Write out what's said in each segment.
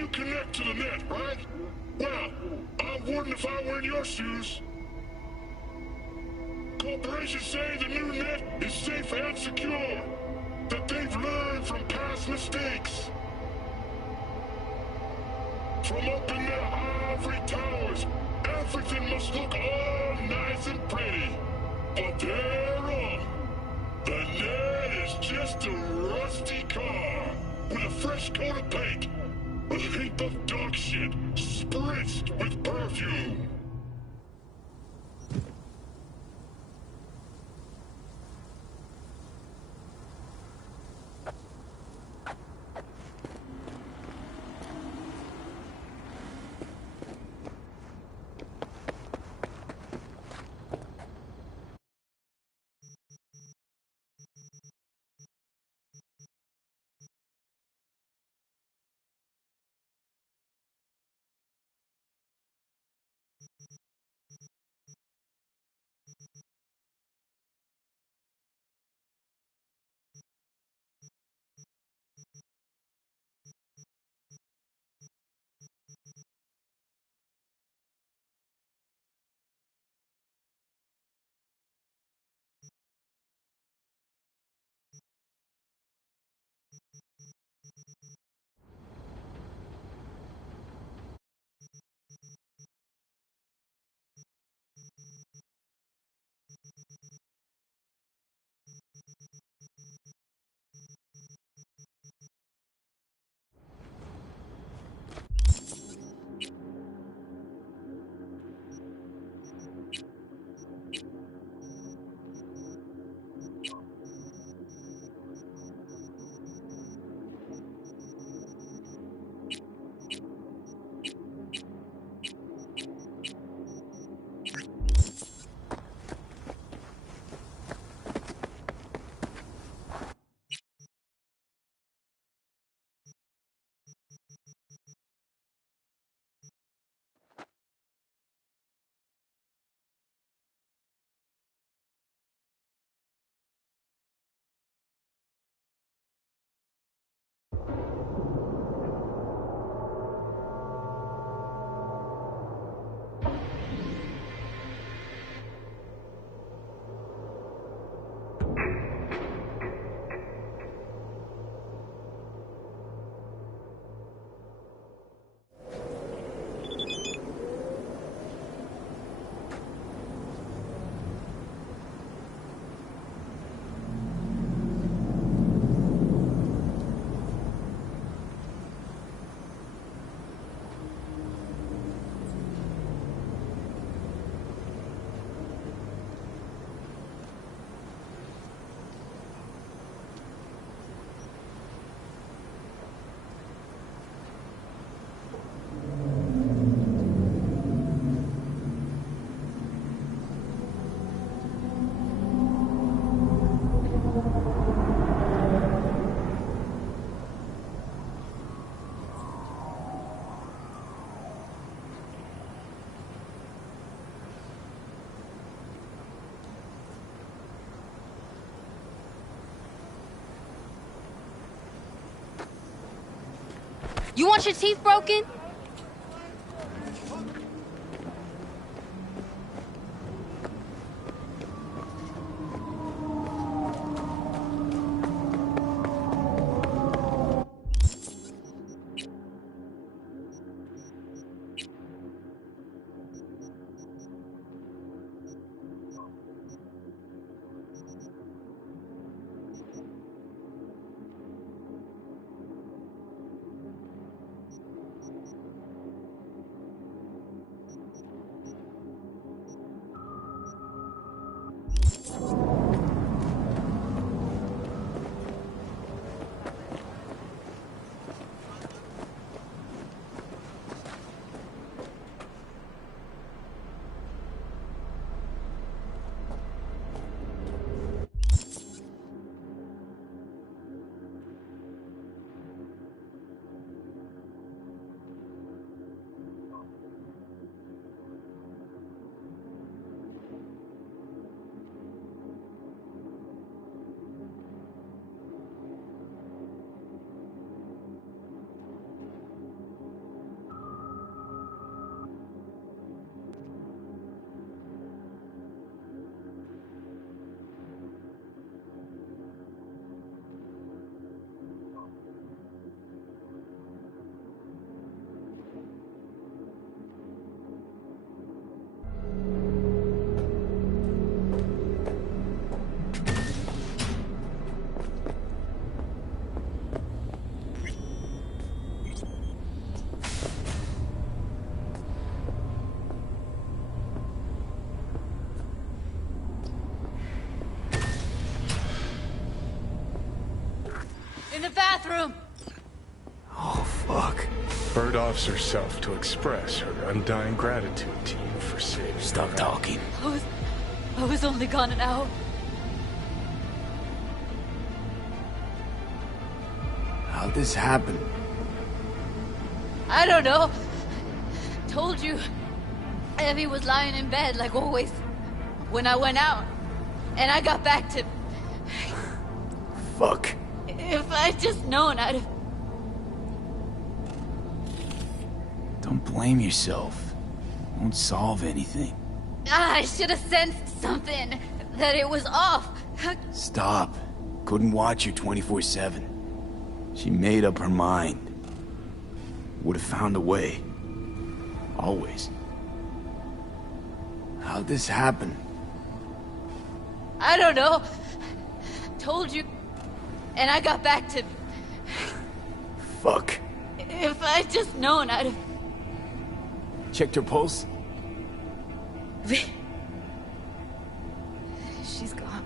you connect to the net, right? Well, I wouldn't if I were in your shoes. Corporations say the new net is safe and secure, that they've learned from past mistakes. From up in their ivory towers, everything must look all nice and pretty. But they're wrong. The net is just a rusty car with a fresh coat of paint. A heap of dog shit spritzed with perfume. You want your teeth broken? bathroom! Oh, fuck. Bird offs herself to express her undying gratitude to you for saving her. Stop talking. I was only gone an hour. How'd this happen? I don't know. Told you. Evie was lying in bed like always. When I went out. And I got back to... Fuck. If I'd just known, I'd have... Don't blame yourself. Won't solve anything. I should have sensed something. That it was off. Stop. Couldn't watch her 24/7. She made up her mind. Would have found a way. Always. How'd this happen? I don't know. Told you. And I got back to... Fuck. If I'd just known, I'd have... Checked her pulse? She's gone.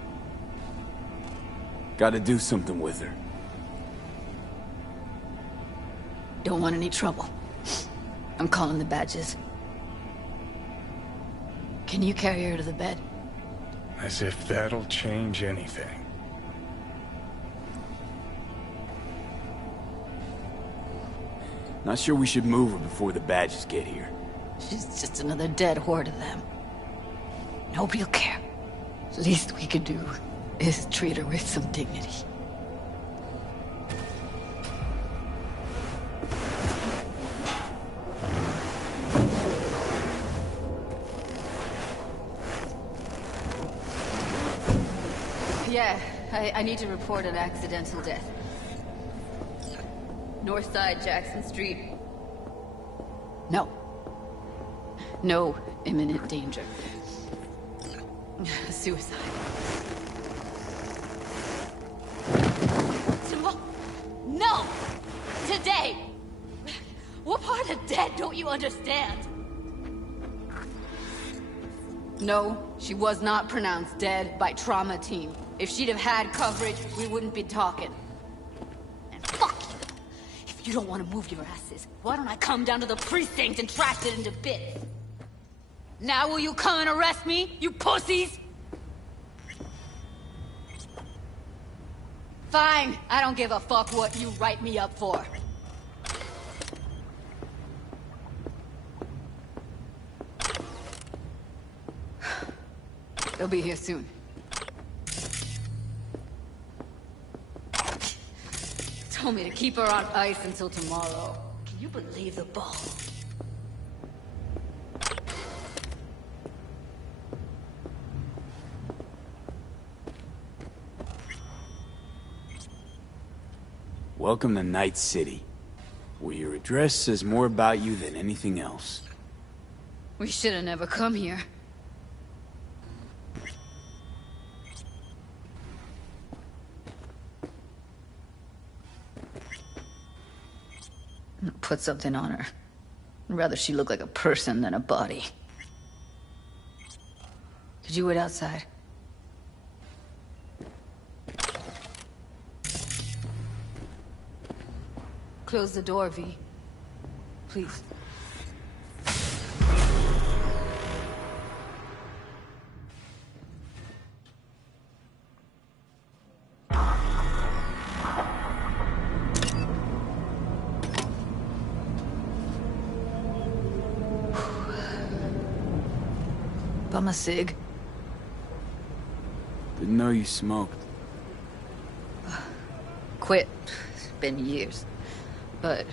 Gotta do something with her. Don't want any trouble. I'm calling the badges. Can you carry her to the bed? As if that'll change anything. Not sure we should move her before the badges get here. She's just another dead whore to them. Nobody'll care. Least we could do is treat her with some dignity. Yeah, I need to report an accidental death. North side, Jackson Street. No. No imminent danger. Suicide. Tomorrow? No! Today! What part of dead don't you understand? No, she was not pronounced dead by trauma team. If she'd have had coverage, we wouldn't be talking. And fuck you! If you don't want to move your asses, why don't I come down to the precinct and trash it into bits? Now will you come and arrest me, you pussies? Fine, I don't give a fuck what you write me up for. They'll be here soon. Told me to keep her on ice until tomorrow. Can you believe the bull? Welcome to Night City, where your address says more about you than anything else. We should have never come here. Put something on her. I'd rather she look like a person than a body. Could you wait outside? Close the door, V. Please. Bum a cig. Didn't know you smoked. Quit. It's been years. But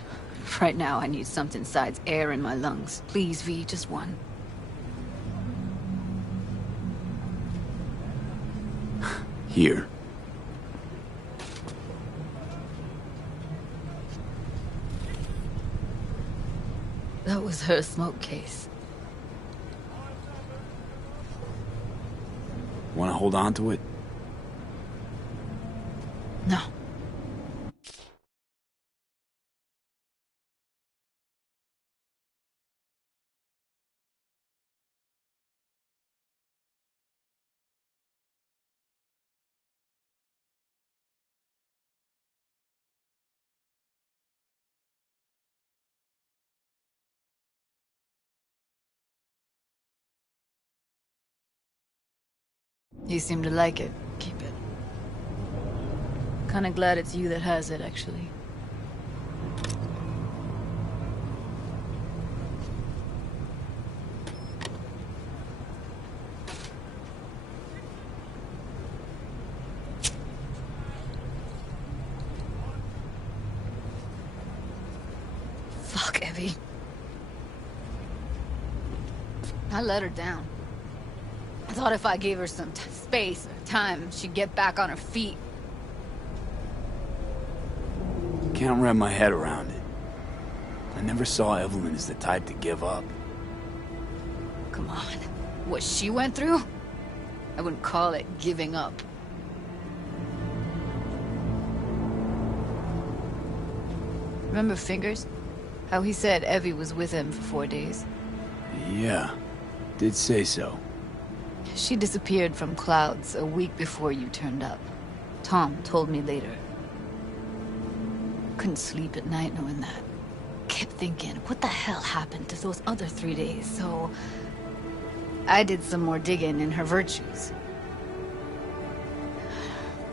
right now I need something besides air in my lungs. Please, V, just one. Here. That was her smoke case. Want to hold on to it? No. You seem to like it. Keep it. Kinda glad it's you that has it, actually. Fuck, Evie. I let her down. I thought if I gave her some space or time, she'd get back on her feet. Can't wrap my head around it. I never saw Evelyn as the type to give up. Come on. What she went through? I wouldn't call it giving up. Remember Fingers? How he said Evie was with him for 4 days? Yeah, did say so. She disappeared from Clouds a week before you turned up. Tom told me later. Couldn't sleep at night knowing that. Kept thinking, what the hell happened to those other 3 days? So I did some more digging in her virtues.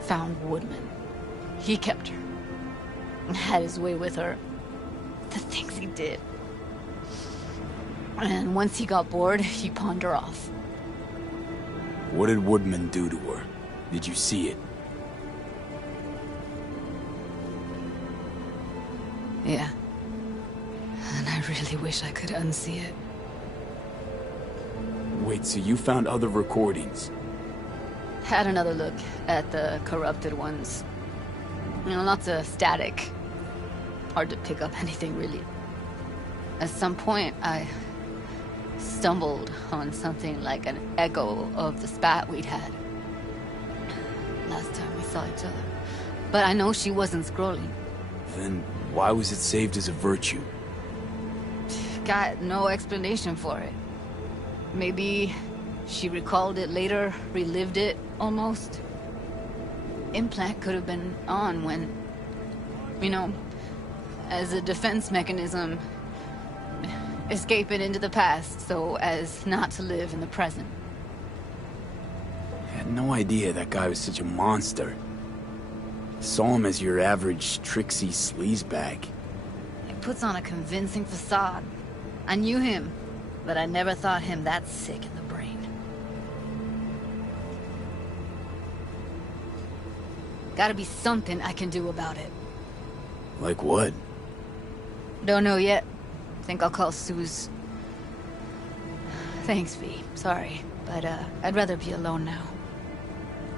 Found Woodman. He kept her. Had his way with her. The things he did. And once he got bored, he pawned her off. What did Woodman do to her? Did you see it? Yeah. And I really wish I could unsee it. Wait, so you found other recordings? Had another look at the corrupted ones. You know, lots of static. Hard to pick up anything, really. At some point, I stumbled on something like an echo of the spat we'd had. Last time we saw each other. But I know she wasn't scrolling. Then why was it saved as a virtue? Got no explanation for it. Maybe she recalled it later, relived it, almost. Implant could have been on when, you know, as a defense mechanism, escape it into the past so as not to live in the present. I had no idea that guy was such a monster. Saw him as your average tricksy sleazebag. He puts on a convincing facade. I knew him, but I never thought him that sick in the brain. Gotta be something I can do about it. Like what? Don't know yet. Think I'll call Suze. Thanks, V. Sorry, but I'd rather be alone now.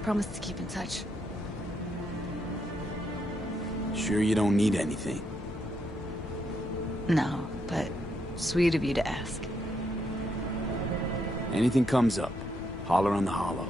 Promise to keep in touch. Sure you don't need anything? No, but sweet of you to ask. Anything comes up, holler on the holo.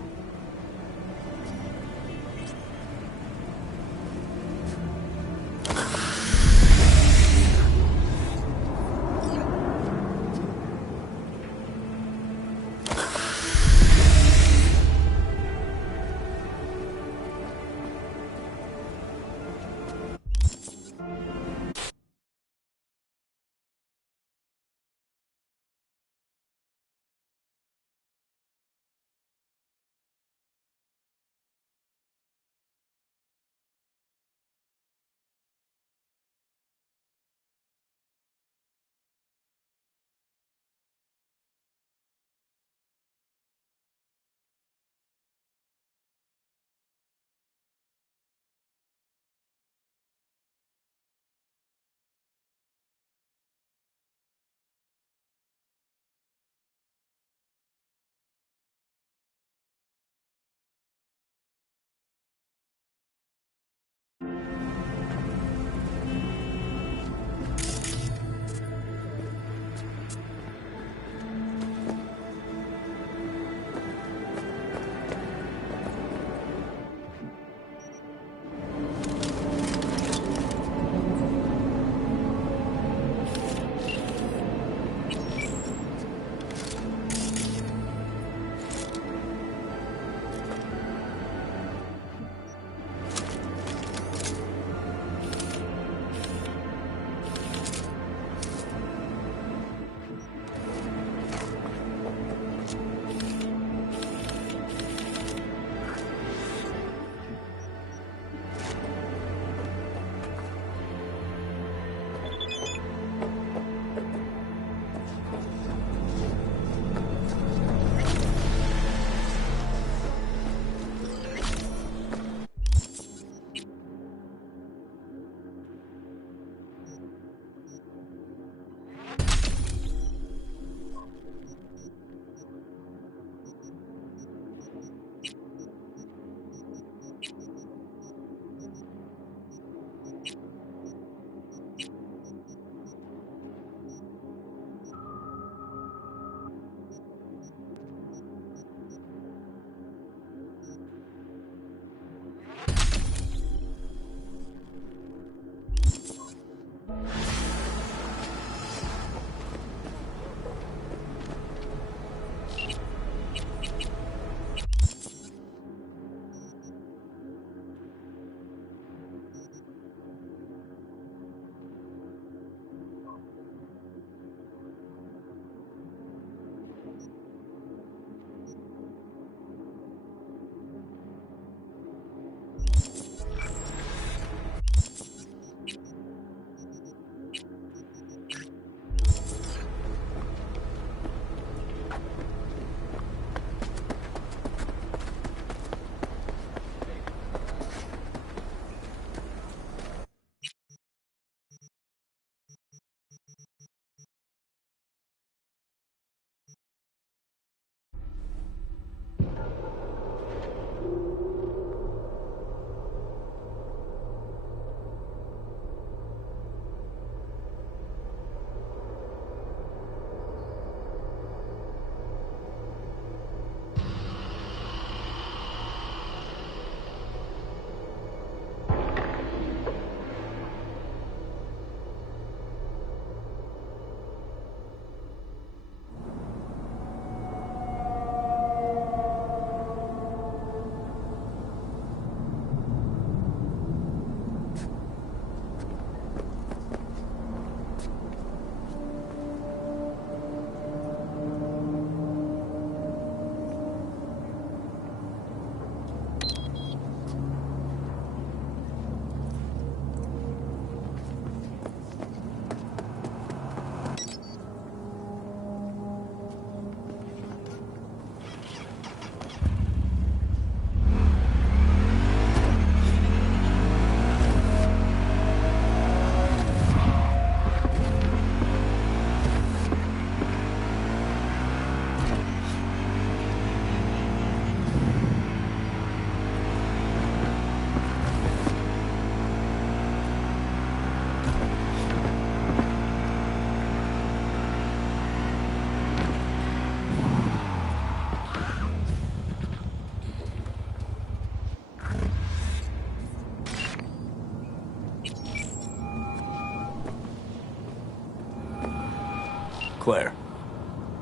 Claire?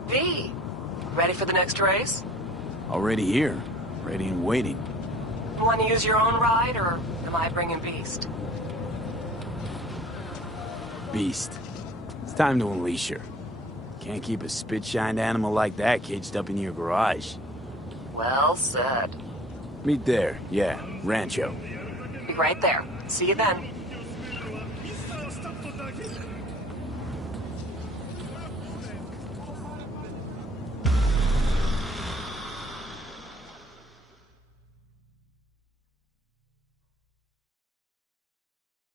V, ready for the next race? Already here. Ready and waiting. Want to use your own ride, or am I bringing Beast? Beast. It's time to unleash her. Can't keep a spit-shined animal like that caged up in your garage. Well said. Meet there. Yeah, Rancho. Be right there. See you then.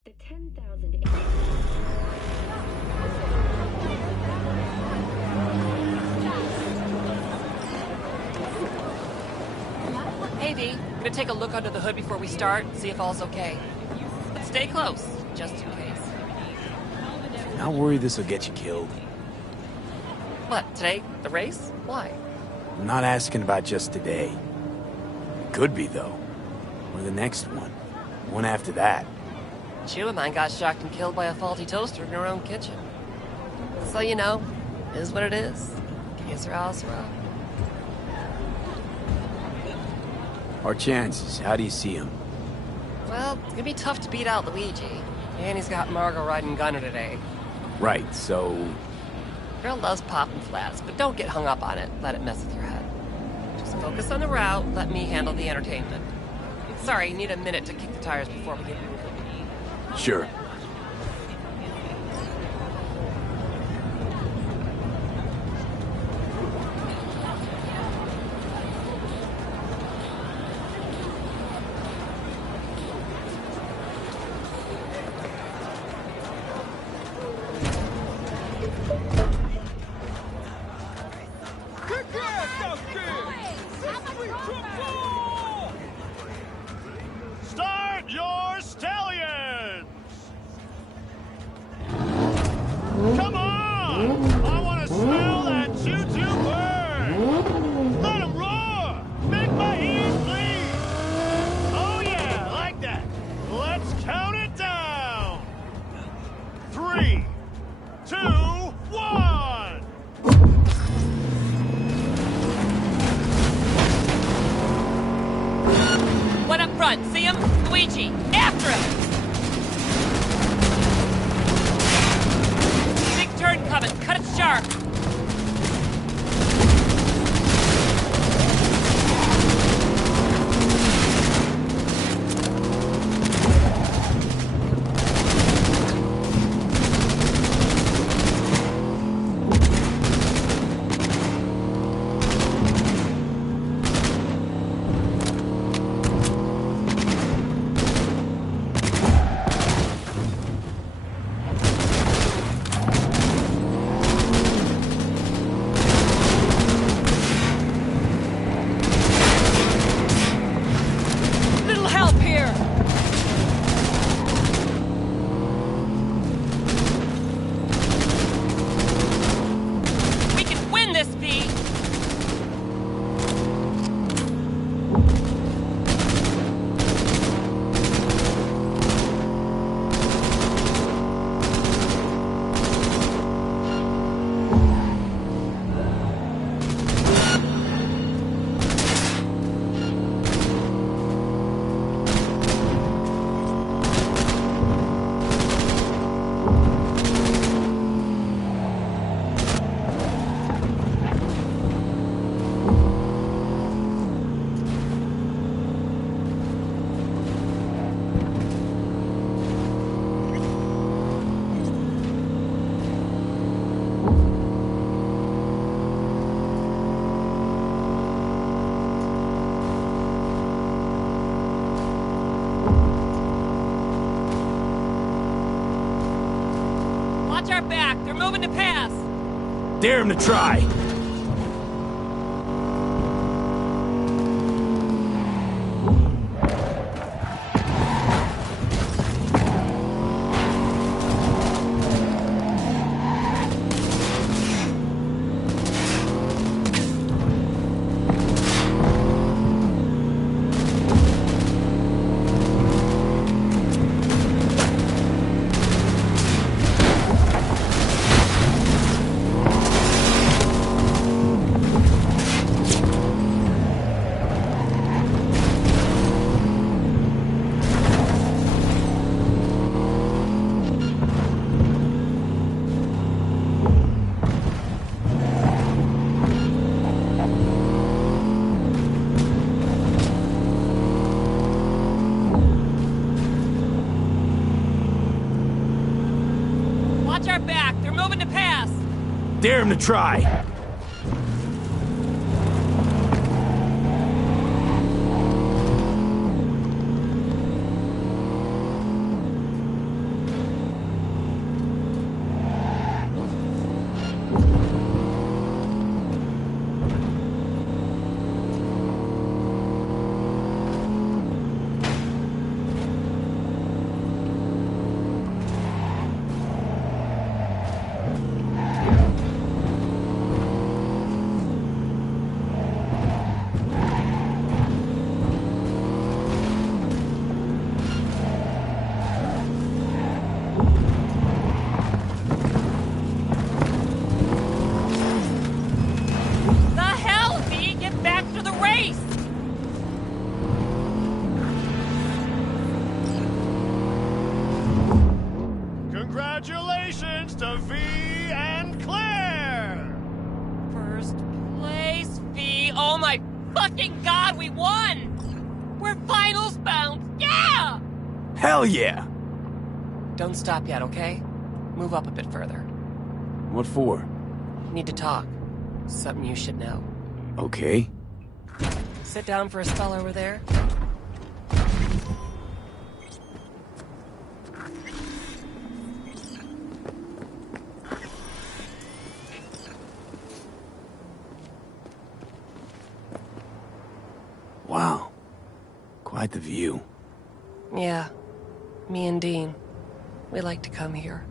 The 10,000. Hey, V. Gonna take a look under the hood before we start, see if all's okay. But stay close, just in case. Not worried this will get you killed. What, today? The race? Why? I'm not asking about just today. It could be, though. Or the next one. One after that. Chew of mine got shocked and killed by a faulty toaster in her own kitchen. So, you know, it is what it is. Que sera, sera. Our chances, how do you see them? Well, it's gonna be tough to beat out Luigi. And he's got Margot riding Gunner today. Right, so... Girl loves popping flats, but don't get hung up on it. Let it mess with your head. Just focus on the route, let me handle the entertainment. Sorry, you need a minute to kick the tires before we get moving. Sure. Start your stallions! Come on! I want to smell that choo-choo burn! Let 'em roar! Make my ears bleed! Oh yeah, like that! Let's count it down! 3, 2, 1! One up front, see him? Luigi, after him! Big turn coming, cut it sharp! Little help here! We can win this, V! Watch our back, they're moving to pass! Dare him to try! our back. They're moving to pass. Dare him to try. Congratulations to V and Claire! First place, V. Oh my fucking god, we won! We're finals bound, yeah! Hell yeah! Don't stop yet, okay? Move up a bit further. What for? Need to talk. Something you should know. Okay. Sit down for a spell over there. Wow. Quite the view. Yeah. Me and Dean. We like to come here.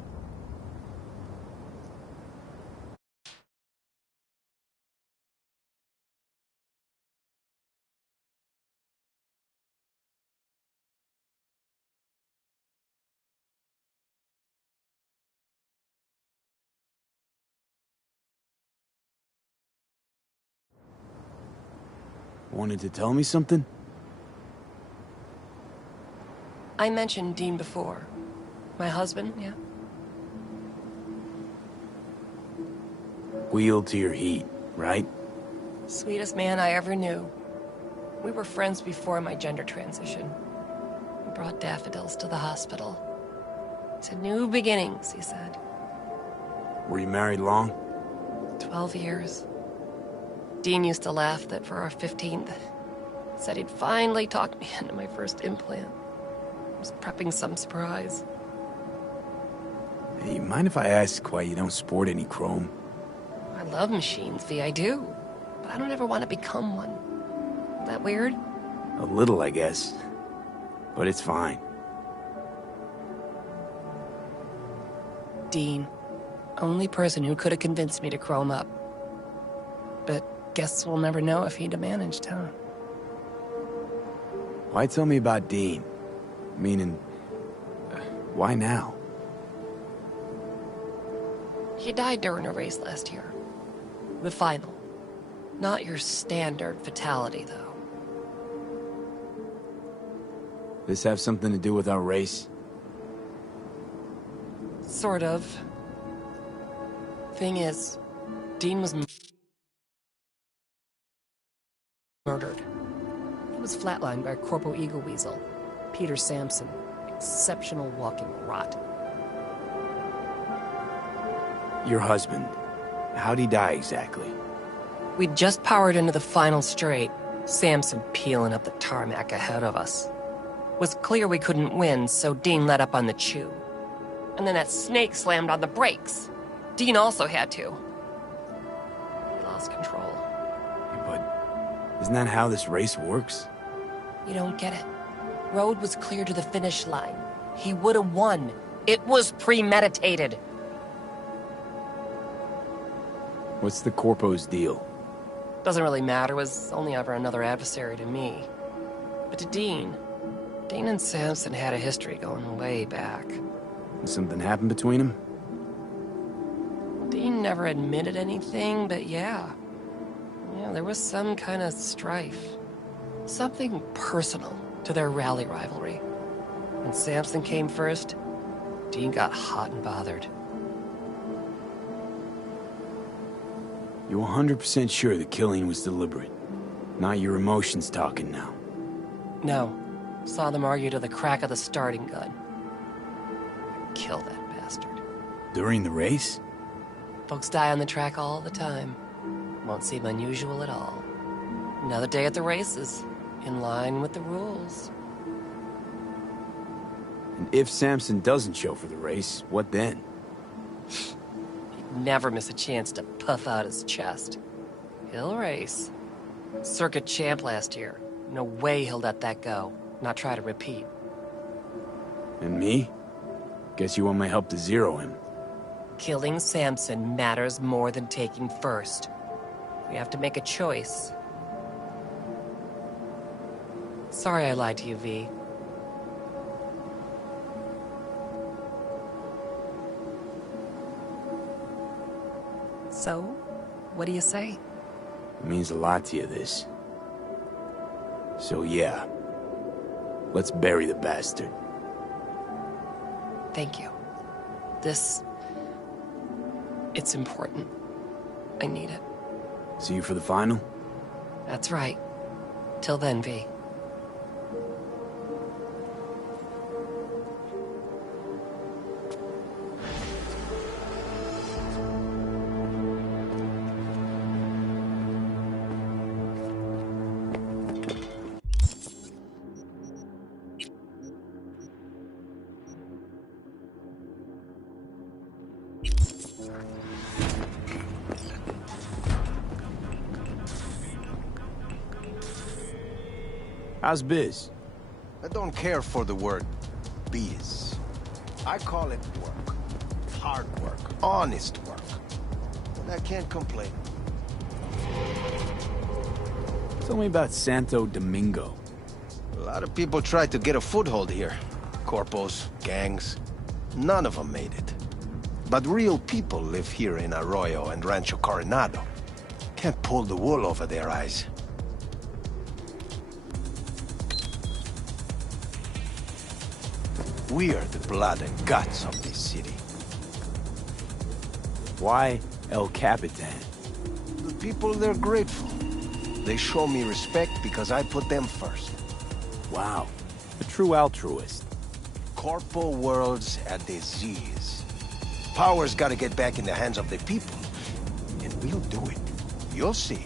Wanted to tell me something? I mentioned Dean before. My husband, yeah? Wheel to your heat, right? Sweetest man I ever knew. We were friends before my gender transition. He brought daffodils to the hospital. To new beginnings, he said. Were you married long? 12 years. Dean used to laugh that for our 15th, said he'd finally talked me into my first implant. I was prepping some surprise. Hey, mind if I ask why you don't sport any chrome? I love machines, V, I do. But I don't ever want to become one. Isn't that weird? A little, I guess. But it's fine. Dean. Only person who could have convinced me to chrome up. But guess we'll never know if he'd have managed, huh? Why tell me about Dean? Meaning, why now? He died during a race last year. The final. Not your standard fatality, though. This have something to do with our race? Sort of. Thing is, Dean was murdered. He was flatlined by a Corpo Eagle Weasel, Peter Sampson. Exceptional walking rot. Your husband. How'd he die exactly? We'd just powered into the final straight, Sampson peeling up the tarmac ahead of us. Was clear we couldn't win, so Dean let up on the chew. And then that snake slammed on the brakes. Dean also had to. He lost control. But isn't that how this race works? You don't get it. Road was clear to the finish line. He would have won. It was premeditated. What's the Corpo's deal? Doesn't really matter, was only ever another adversary to me. But to Dean and Sampson had a history going way back. Something happened between them? Dean never admitted anything, but yeah. Yeah, there was some kind of strife. Something personal to their rally rivalry. When Sampson came first, Dean got hot and bothered. You 100% sure the killing was deliberate? Not your emotions talking now? No. Saw them argue to the crack of the starting gun. Kill that bastard. During the race? Folks die on the track all the time. Won't seem unusual at all. Another day at the races, in line with the rules. And if Samson doesn't show for the race, what then? He'd never miss a chance to puff out his chest. He'll race. Circuit champ last year. No way he'll let that go. Not try to repeat. And me? Guess you want my help to zero him. Killing Samson matters more than taking first. We have to make a choice. Sorry I lied to you, V. So, what do you say? It means a lot to you, this. So yeah. Let's bury the bastard. Thank you. It's important. I need it. See you for the final? That's right. Till then, V. How's biz? I don't care for the word biz. I call it work. Hard work. Honest work. And I can't complain. Tell me about Santo Domingo. A lot of people tried to get a foothold here. Corpos, gangs. None of them made it. But real people live here in Arroyo and Rancho Coronado. Can't pull the wool over their eyes. We are the blood and guts of this city. Why El Capitan? The people, they're grateful. They show me respect because I put them first. Wow. A true altruist. Corpo world's a disease. Power's gotta get back in the hands of the people. And we'll do it. You'll see.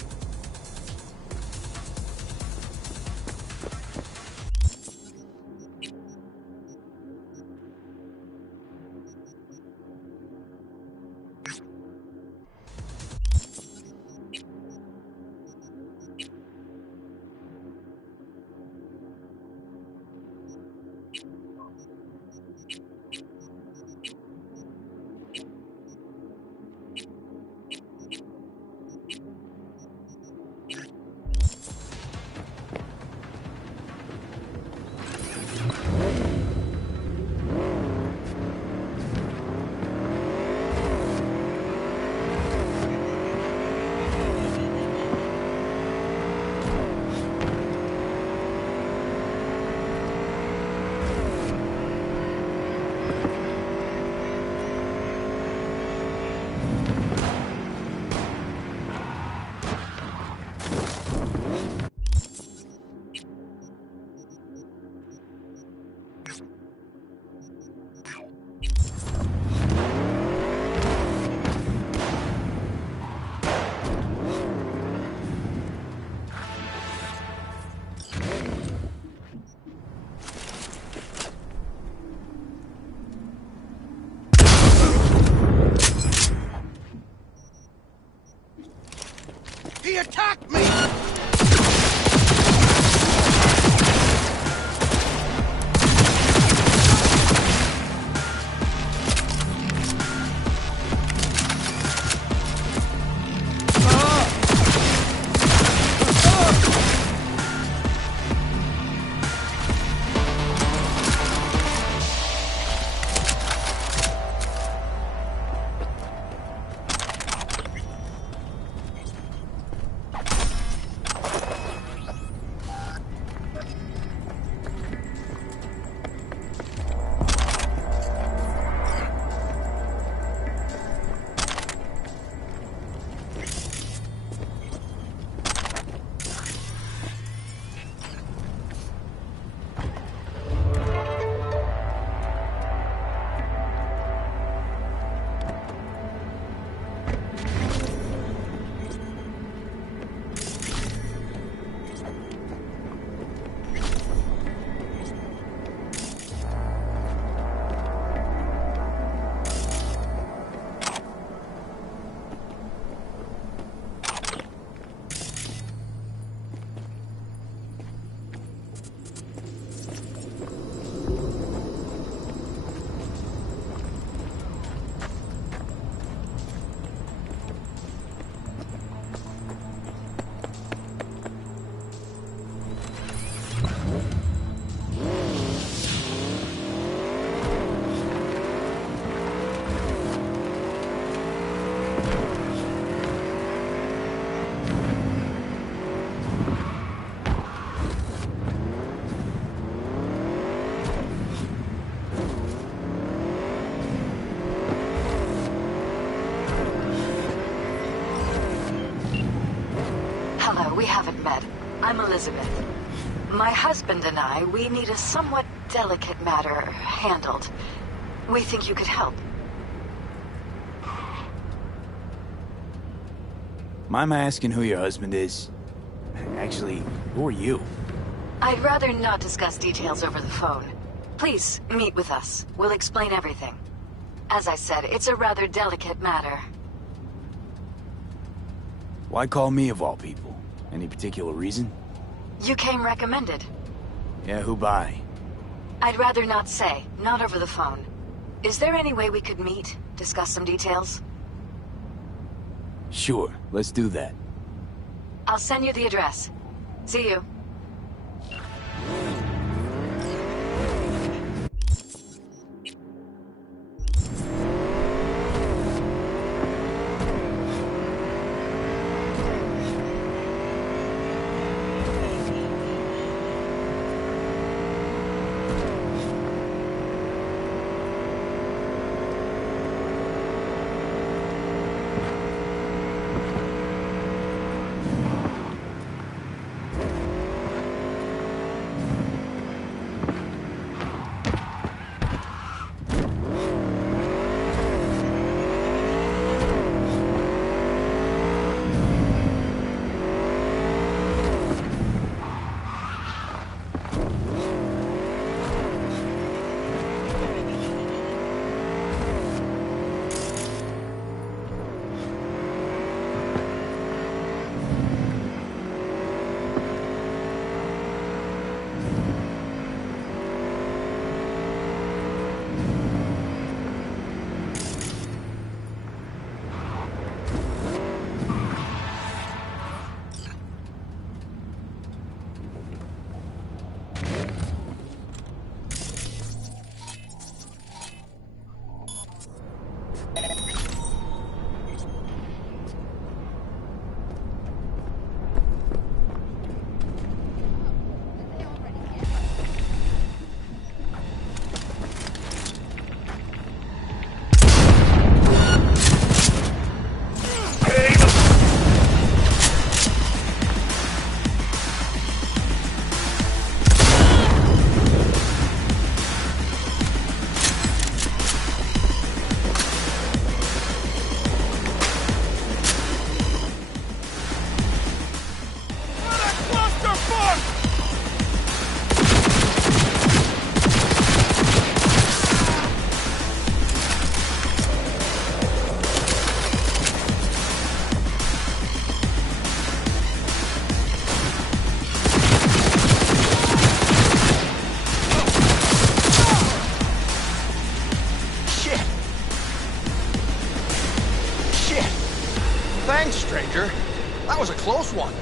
He attacked me! Elizabeth. My husband and I, we need a somewhat delicate matter handled. We think you could help. Mind my asking who your husband is? Actually, who are you? I'd rather not discuss details over the phone. Please, meet with us. We'll explain everything. As I said, it's a rather delicate matter. Why call me of all people? Any particular reason? You came recommended. Yeah, who by? I'd rather not say, not over the phone. Is there any way we could meet, discuss some details? Sure, let's do that. I'll send you the address. See you. Thanks, stranger. That was a close one.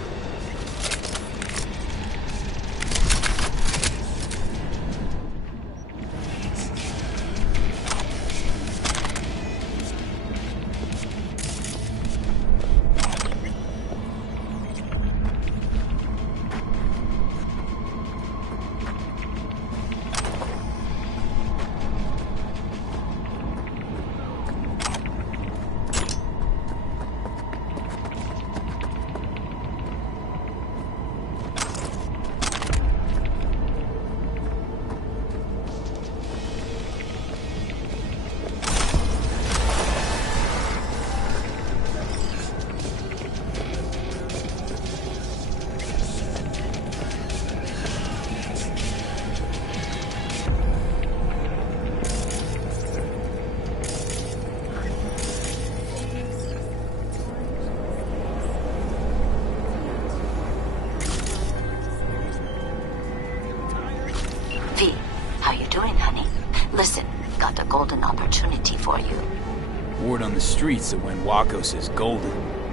Word on the streets that when Waco says golden,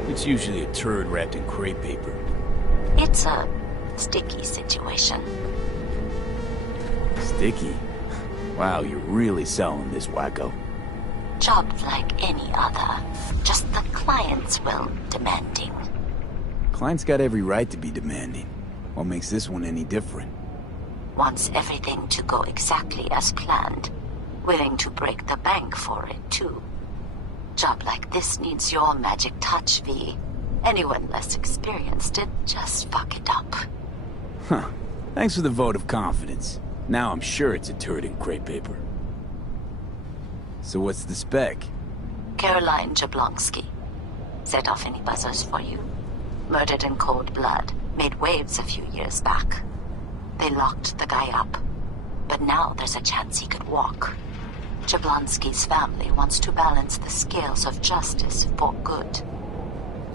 it's usually a turd wrapped in crepe paper. It's a sticky situation. Sticky? Wow, you're really selling this, Waco. Job like any other. Just the client's will demanding. Client's got every right to be demanding. What makes this one any different? Wants everything to go exactly as planned. Willing to break the bank for it, too. Job like this needs your magic touch, V. Anyone less experienced would just fuck it up. Huh. Thanks for the vote of confidence. Now I'm sure it's a turd in crepe paper. So what's the spec? Caroline Jablonski. Set off any buzzers for you? Murdered in cold blood. Made waves a few years back. They locked the guy up. But now there's a chance he could walk. Jablonski's family wants to balance the scales of justice for good.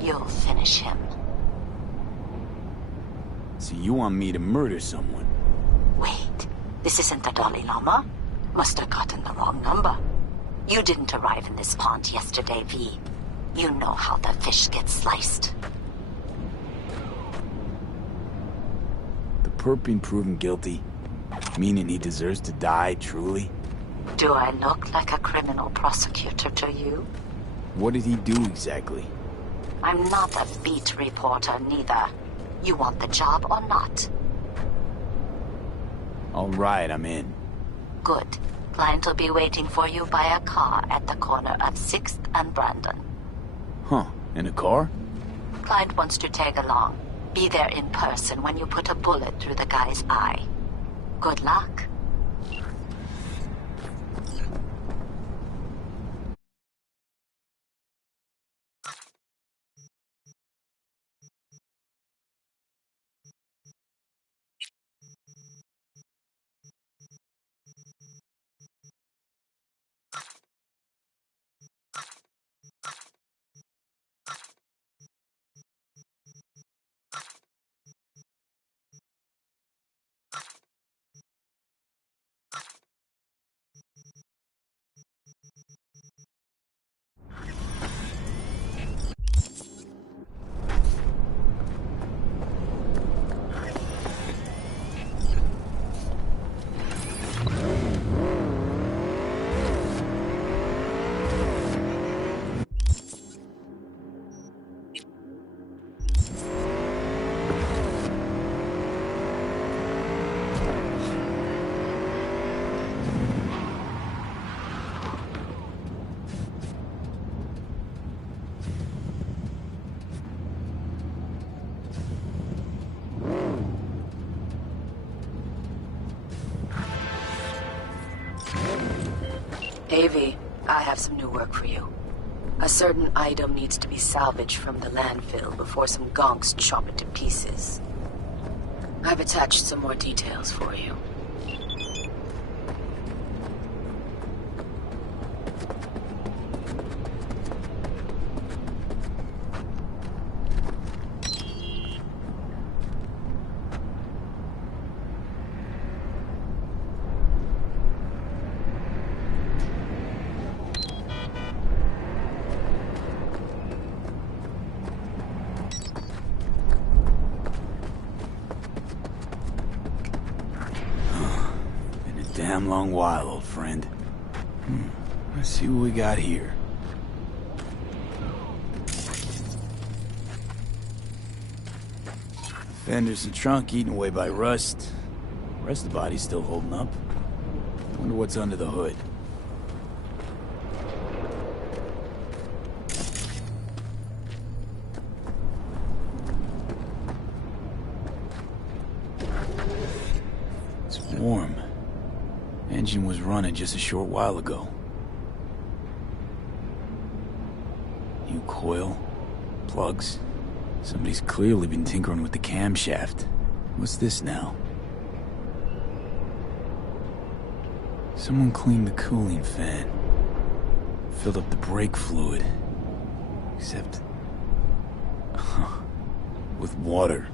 You'll finish him. So you want me to murder someone? Wait, this isn't the Dalai Lama? Must have gotten the wrong number. You didn't arrive in this pond yesterday, V. You know how the fish gets sliced. The perp being proven guilty? Meaning he deserves to die, truly? Do I look like a criminal prosecutor to you? What did he do exactly? I'm not a beat reporter, neither. You want the job or not? All right, I'm in. Good. Client will be waiting for you by a car at the corner of 6th and Brandon. Huh, in a car? Client wants to tag along. Be there in person when you put a bullet through the guy's eye. Good luck. Davy, I have some new work for you. A certain item needs to be salvaged from the landfill before some gonks chop it to pieces. I've attached some more details for you. Damn long while, old friend. Let's see what we got here. Fenders and trunk eaten away by rust. The rest of the body's still holding up. Wonder what's under the hood. It's warm. Engine was running just a short while ago. New coil, plugs. Somebody's clearly been tinkering with the camshaft. What's this now? Someone cleaned the cooling fan. Filled up the brake fluid. Except... with water.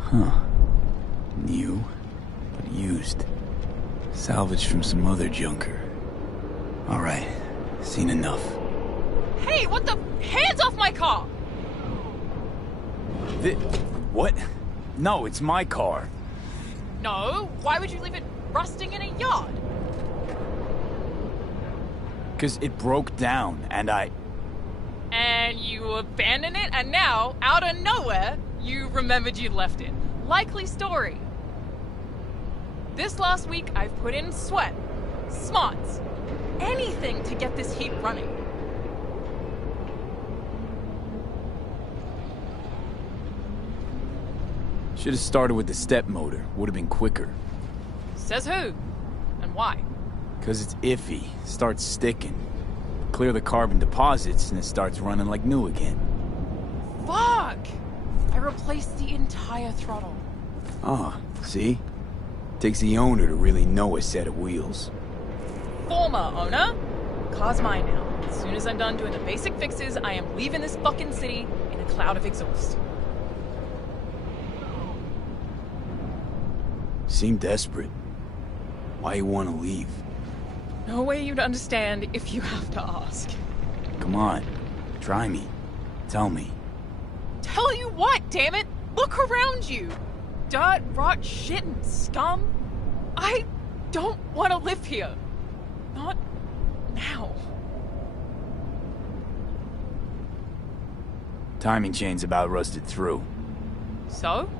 Huh. New, but used. Salvaged from some other junker. Alright, seen enough. Hey, what the? Hands off my car! What? No, it's my car. No, why would you leave it rusting in a yard? 'Cause it broke down, and And you abandoned it, and now, out of nowhere, you remembered you left it. Likely story. This last week, I've put in sweat, smarts, anything to get this heat running. Should have started with the step motor. Would have been quicker. Says who? And why? Because it's iffy. Starts sticking. Clear the carbon deposits and it starts running like new again. Fuck! I replaced the entire throttle. Ah, see? Takes the owner to really know a set of wheels. Former owner? Car's mine now. As soon as I'm done doing the basic fixes, I am leaving this fucking city in a cloud of exhaust. Seem desperate. Why you want to leave? No way you'd understand if you have to ask. Come on. Try me. Tell me. Tell you what, damn it! Look around you! Dirt, rot, shit, and scum. I don't want to live here. Not now. Timing chain's about rusted through. So?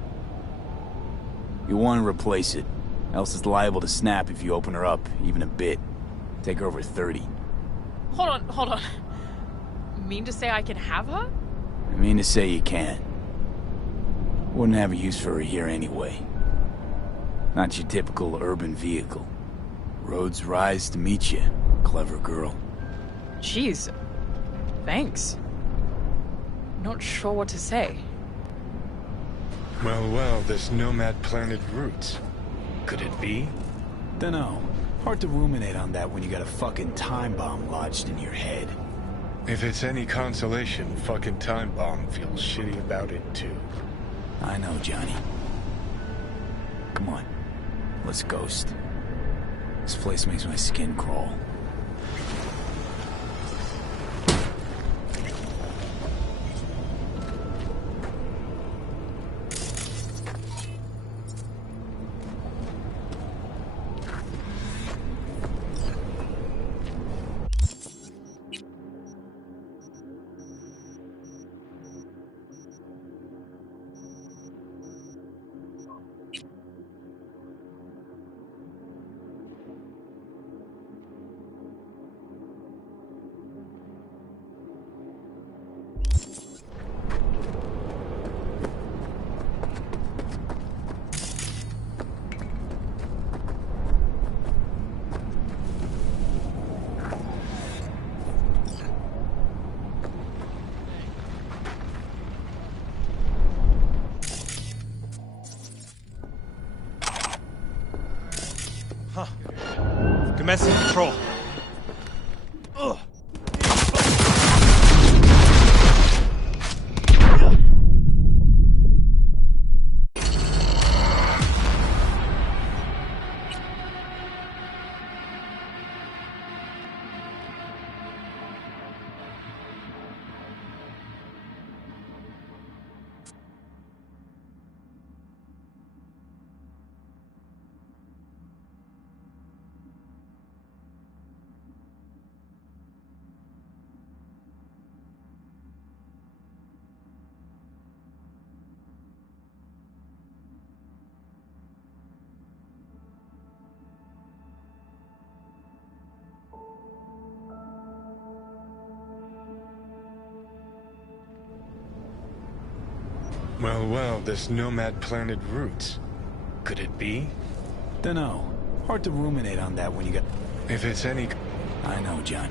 You want to replace it. Else it's liable to snap if you open her up, even a bit. Take her over 30. Hold on. Mean to say I can have her? I mean to say you can. Wouldn't have a use for her here anyway. Not your typical urban vehicle. Roads rise to meet you, clever girl. Jeez. Thanks. Not sure what to say. Well, this nomad planet roots. Could it be? Dunno. Hard to ruminate on that when you got a fucking time bomb lodged in your head. If it's any consolation, fucking time bomb feels shitty about it too. I know, Johnny. Come on. Let's ghost. This place makes my skin crawl. Commencing control. Ugh. Well, this nomad planet roots. Could it be? Dunno. Hard to ruminate on that when you got... If it's any... I know, John.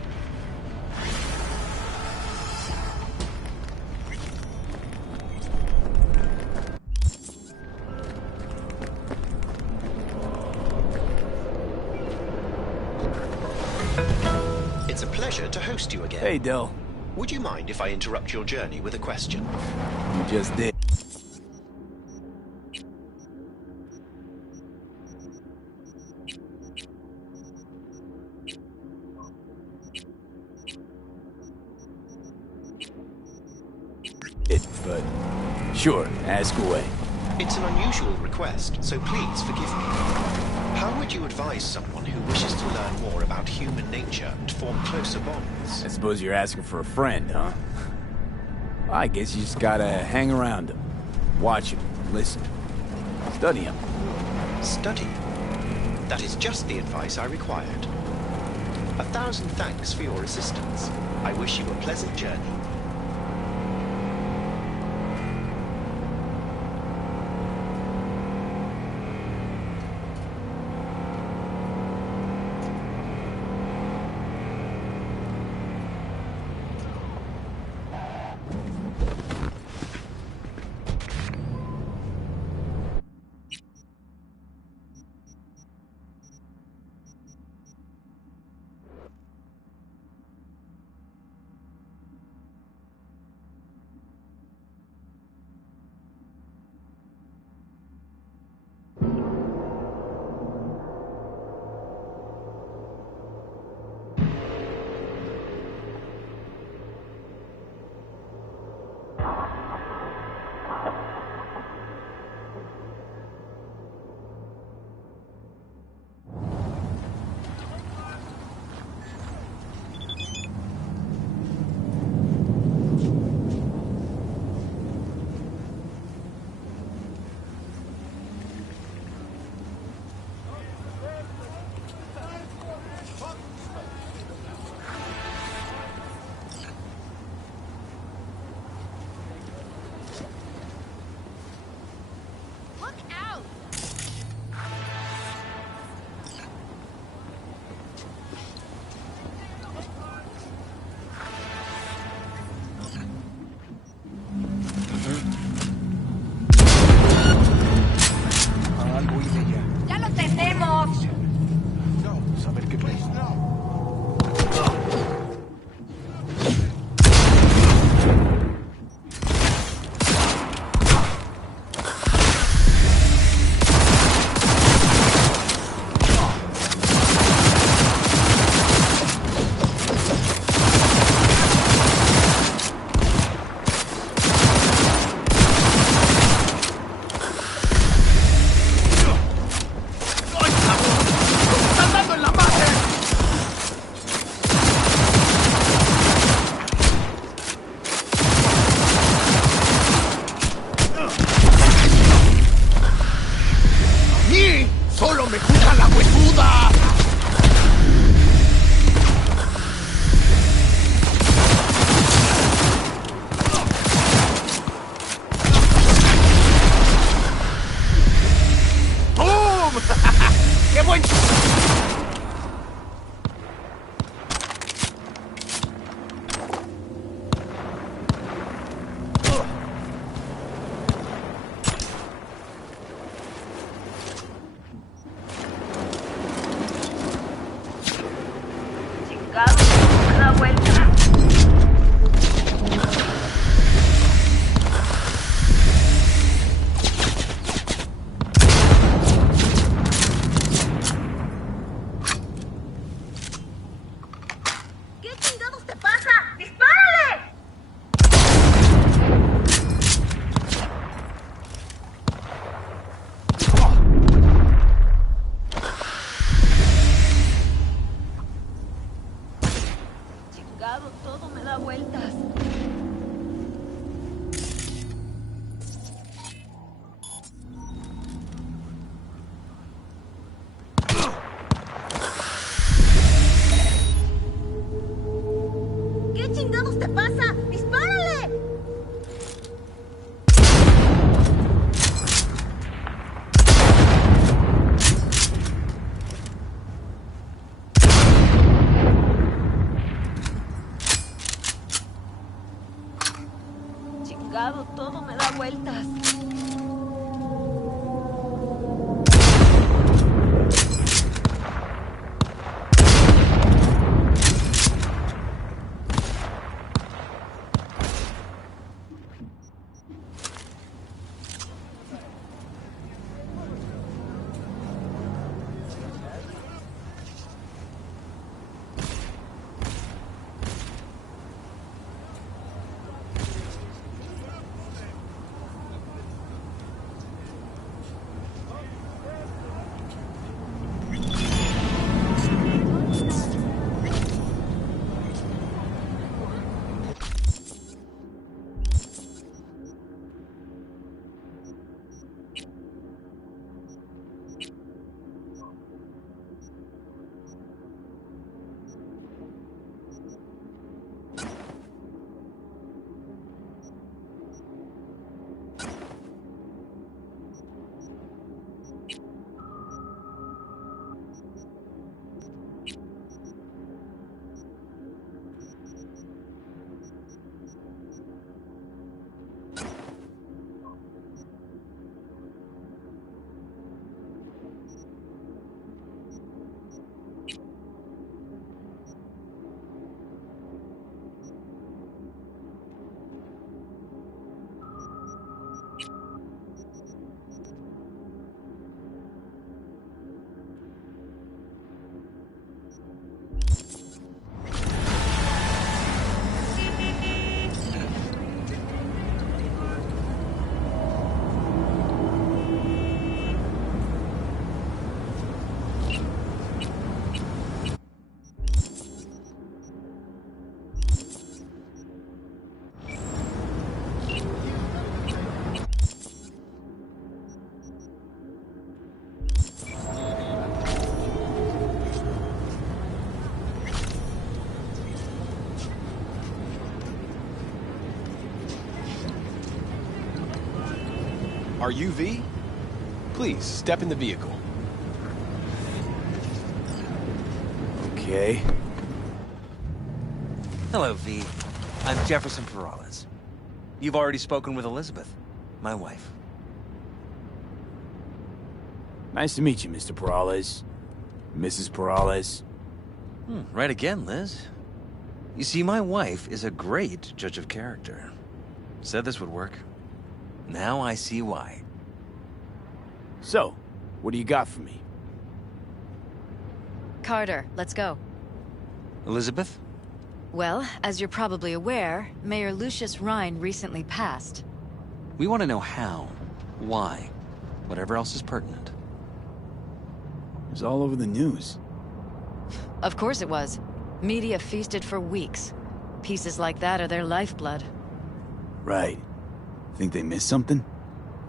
It's a pleasure to host you again. Hey, Del. Would you mind if I interrupt your journey with a question? You just did. But sure, ask away. It's an unusual request, so please forgive me. How would you advise someone who wishes to learn more about human nature and form closer bonds? I suppose you're asking for a friend, huh? I guess you just gotta hang around him. Watch him, listen, study him. Study? That is just the advice I required. 1,000 thanks for your assistance. I wish you a pleasant journey. Look out! Algo hice ya. ¡Ya lo tenemos! No, saber qué pasa. ¡Solo me juzga la huesuda! ¡Bum! ¡Qué buen! Da vuelta. ¿Qué chingados te pasa? ¡Dispárale! Chingado, todo me da vueltas. ¿Qué chingados te pasa? ¡Dispárale! Chingado, todo me da vueltas. Are you V? Please, step in the vehicle. Okay. Hello, V. I'm Jefferson Perales. You've already spoken with Elizabeth, my wife. Nice to meet you, Mr. Perales. Mrs. Perales. Right again, Liz. You see, my wife is a great judge of character. Said this would work. Now I see why. So, what do you got for me? Carter, let's go. Elizabeth? Well, as you're probably aware, Mayor Lucius Rhine recently passed. We want to know how, why, whatever else is pertinent. It was all over the news. Of course it was. Media feasted for weeks. Pieces like that are their lifeblood. Right. Think they missed something?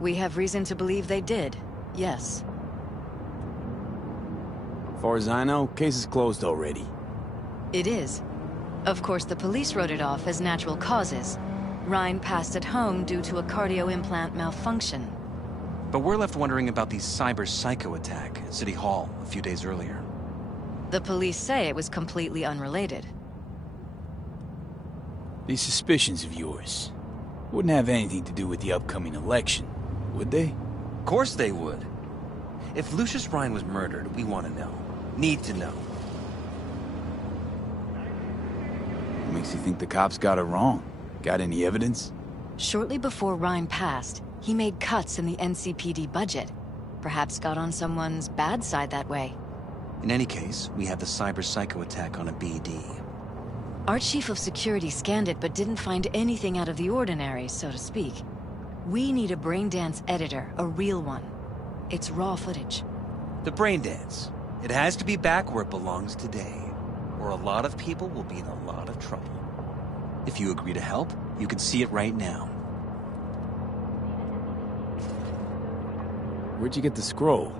We have reason to believe they did, yes. As far as I know, case is closed already. It is. Of course, the police wrote it off as natural causes. Rhine passed at home due to a cardio implant malfunction. But we're left wondering about the cyber psycho attack at City Hall a few days earlier. The police say it was completely unrelated. These suspicions of yours wouldn't have anything to do with the upcoming election, would they? Of course they would. If Lucius Rhine was murdered, we want to know. Need to know. What makes you think the cops got it wrong? Got any evidence? Shortly before Rhine passed, he made cuts in the NCPD budget. Perhaps got on someone's bad side that way. In any case, we have the cyber psycho attack on a BD. Our chief of security scanned it but didn't find anything out of the ordinary, so to speak. We need a braindance editor, a real one. It's raw footage. The braindance. It has to be back where it belongs today, or a lot of people will be in a lot of trouble. If you agree to help, you can see it right now. Where'd you get the scroll?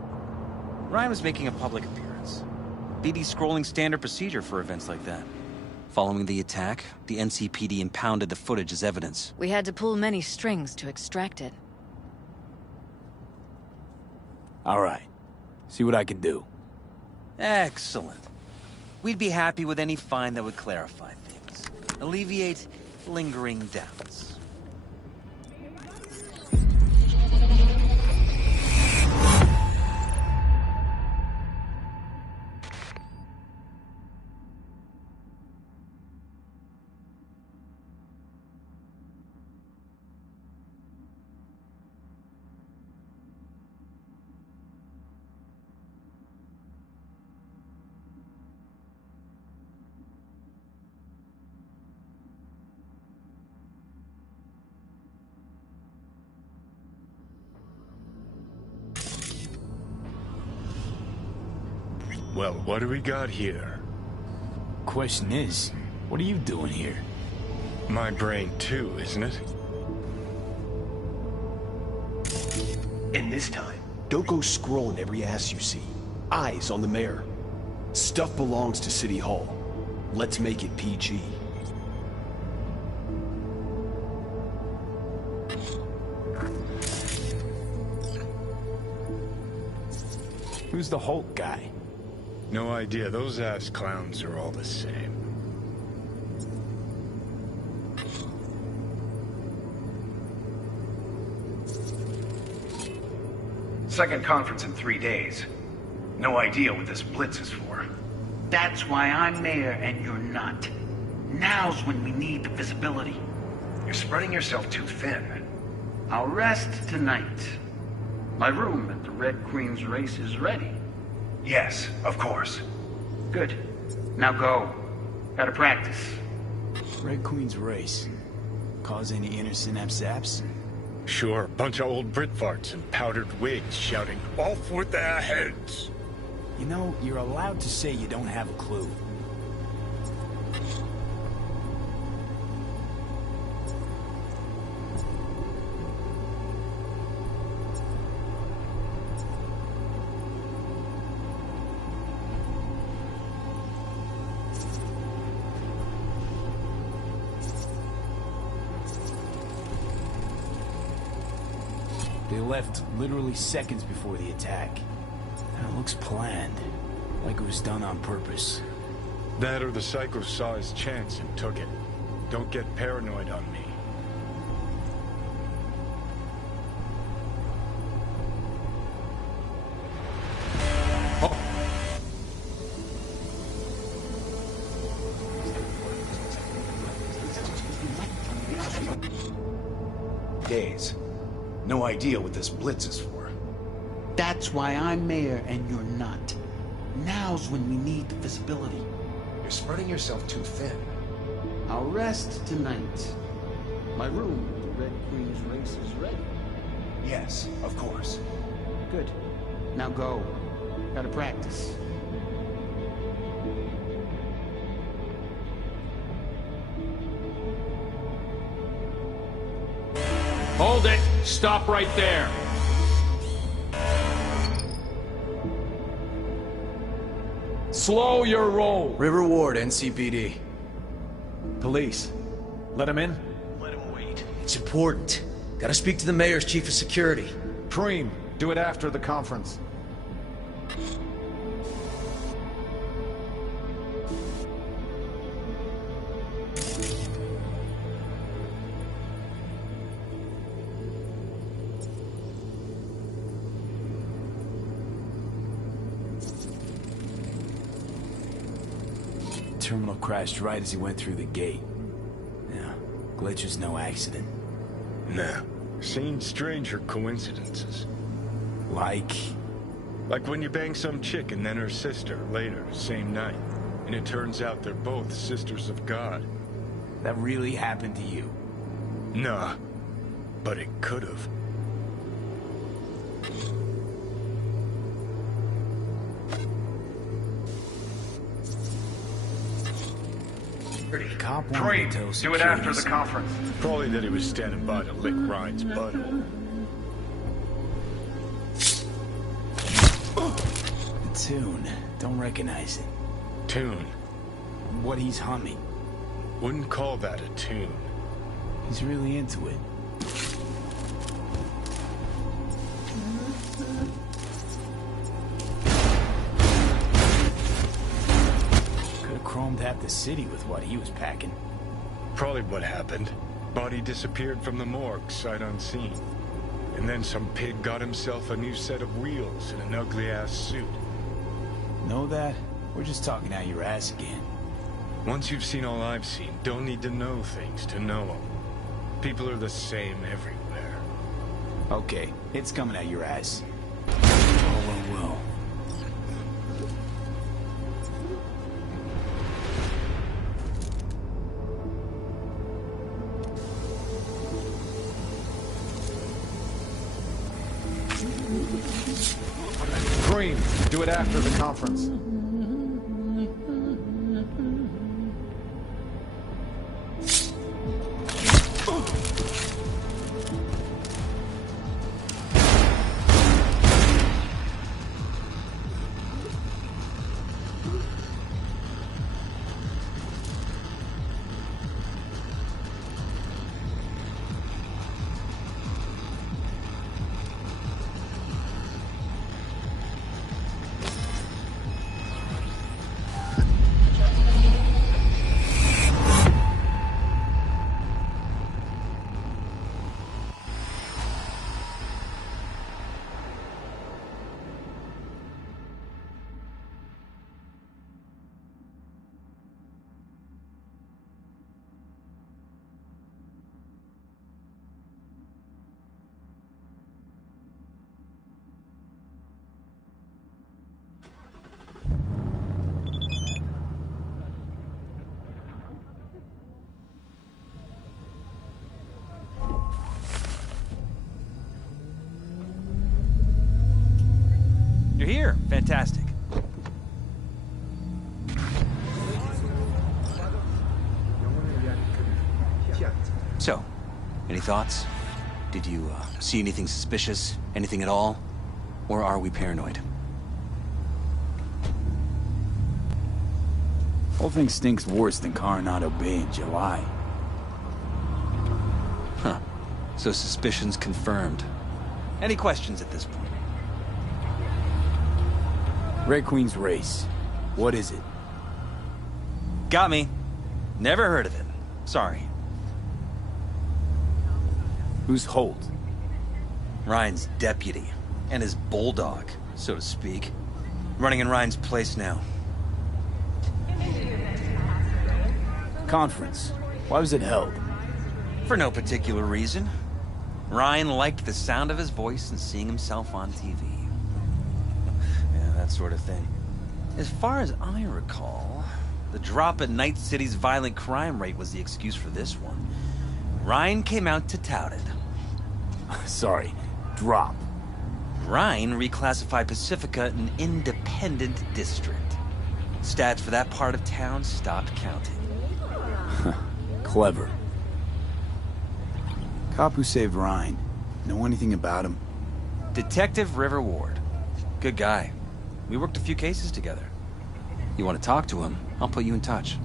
Ryan was making a public appearance. BD scrolling standard procedure for events like that. Following the attack, the NCPD impounded the footage as evidence. We had to pull many strings to extract it. All right. See what I can do. Excellent. We'd be happy with any find that would clarify things. Alleviate lingering doubts. Well, what do we got here? Question is, what are you doing here? My brain too, isn't it? And this time, don't go scrolling every ass you see. Eyes on the mayor. Stuff belongs to City Hall. Let's make it PG. Who's the Hulk guy? No idea. Those ass clowns are all the same. Second conference in 3 days. No idea what this blitz is for. That's why I'm mayor and you're not. Now's when we need the visibility. You're spreading yourself too thin. I'll rest tonight. My room at the Red Queen's race is ready. Yes, of course. Good. Now go. Gotta practice. Red Queen's race. Cause any inner synapse zaps? Sure, bunch of old Brit farts and powdered wigs shouting, "Off with their heads!" You know, you're allowed to say you don't have a clue. left literally seconds before the attack. And it looks planned, like it was done on purpose. That or the Psycho saw his chance and took it. Don't get paranoid on me. Days. No idea what this blitz is for. That's why I'm mayor and you're not. Now's when we need the visibility. You're spreading yourself too thin. I'll rest tonight. My room with the Red Queen's race is ready. Yes, of course. Good. Now go. Gotta practice. Hold it! Stop right there! Slow your roll! River Ward, NCPD. Police. Let him in? Let him wait. It's important. Gotta speak to the mayor's chief of security. Preem, do it after the conference. Terminal crashed right as he went through the gate. Yeah, glitch was no accident. Nah. Seen stranger coincidences. Like when you bang some chick and then her sister later, same night. And it turns out they're both sisters of God. That really happened to you? Nah. But it could've. Preem, do it after the conference. Probably that he was standing by to lick Ryan's butthole. The tune. Don't recognize it. Tune? What he's humming. Wouldn't call that a tune. He's really into it. Chromed half the city with what he was packing. Probably what happened. Body disappeared from the morgue, sight unseen. And then some pig got himself a new set of wheels and an ugly-ass suit. Know that? We're just talking out your ass again. Once you've seen all I've seen, don't need to know things to know them. People are the same everywhere. Okay, it's coming out your ass. Well. Preem, do it after the conference. You're here. Fantastic. So, any thoughts? Did you see anything suspicious? Anything at all? Or are we paranoid? Whole thing stinks worse than Coronado Bay in July. Huh. So suspicions confirmed. Any questions at this point? Red Queen's race. What is it? Got me. Never heard of it. Sorry. Who's Holt? Ryan's deputy. And his bulldog, so to speak. Running in Ryan's place now. Conference. Why was it held? For no particular reason. Ryan liked the sound of his voice and seeing himself on TV. Yeah, that sort of thing. As far as I recall, the drop in Night City's violent crime rate was the excuse for this one. Ryan came out to tout it. Sorry, drop. Ryan reclassified Pacifica an independent district. Stats for that part of town stopped counting. Clever. Cop who saved Ryan. Know anything about him? Detective River Ward. Good guy. We worked a few cases together. You want to talk to him? I'll put you in touch.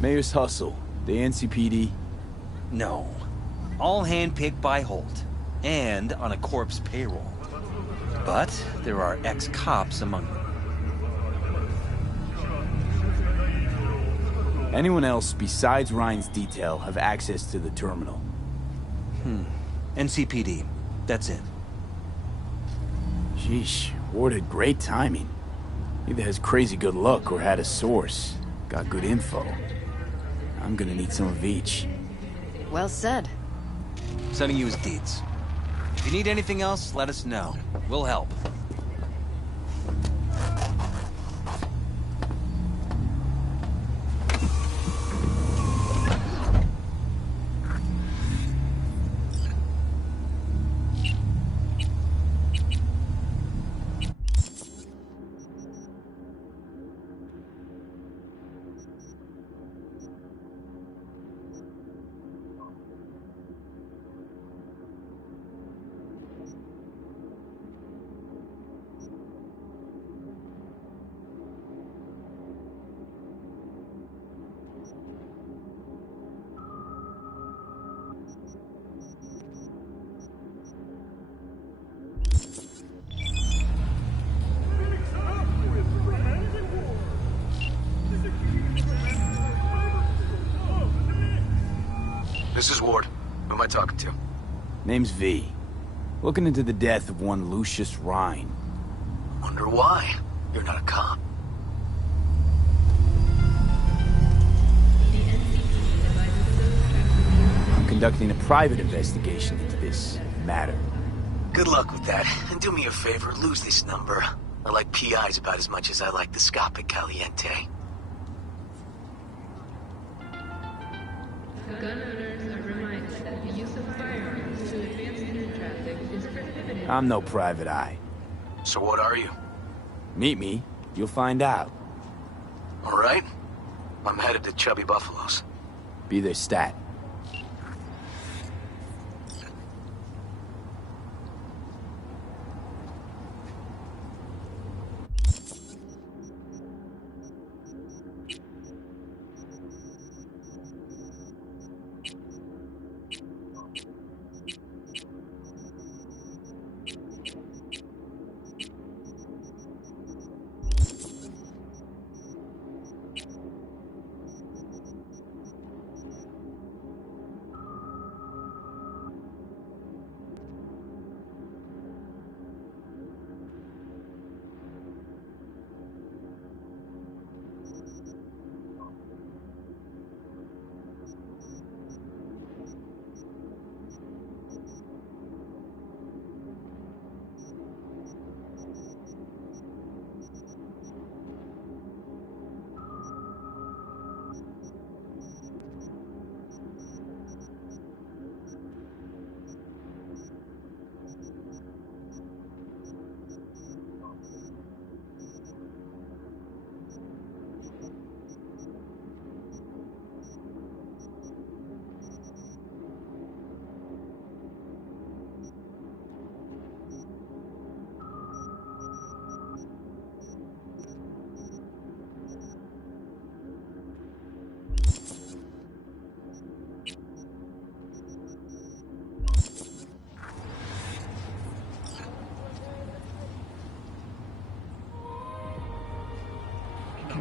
Mayor's hustle. The NCPD? No. All handpicked by Holt. And on a corpse payroll. But there are ex-cops among them. Anyone else besides Ryan's detail have access to the terminal? NCPD. That's it. Sheesh, Ward had great timing. Either has crazy good luck or had a source. Got good info. I'm gonna need some of each. Well said. Sending you his deeds. If you need anything else, let us know. We'll help. This is Ward. Who am I talking to? Name's V. Looking into the death of one Lucius Rhine. Wonder why. You're not a cop. I'm conducting a private investigation into this matter. Good luck with that. And do me a favor, lose this number. I like PIs about as much as I like the Scopic Caliente. Gun owners are reminded that the use of firearms to advance through traffic is prohibited. I'm no private eye. So what are you? Meet me, you'll find out. All right. I'm headed to Chubby Buffalo's. Be their stat.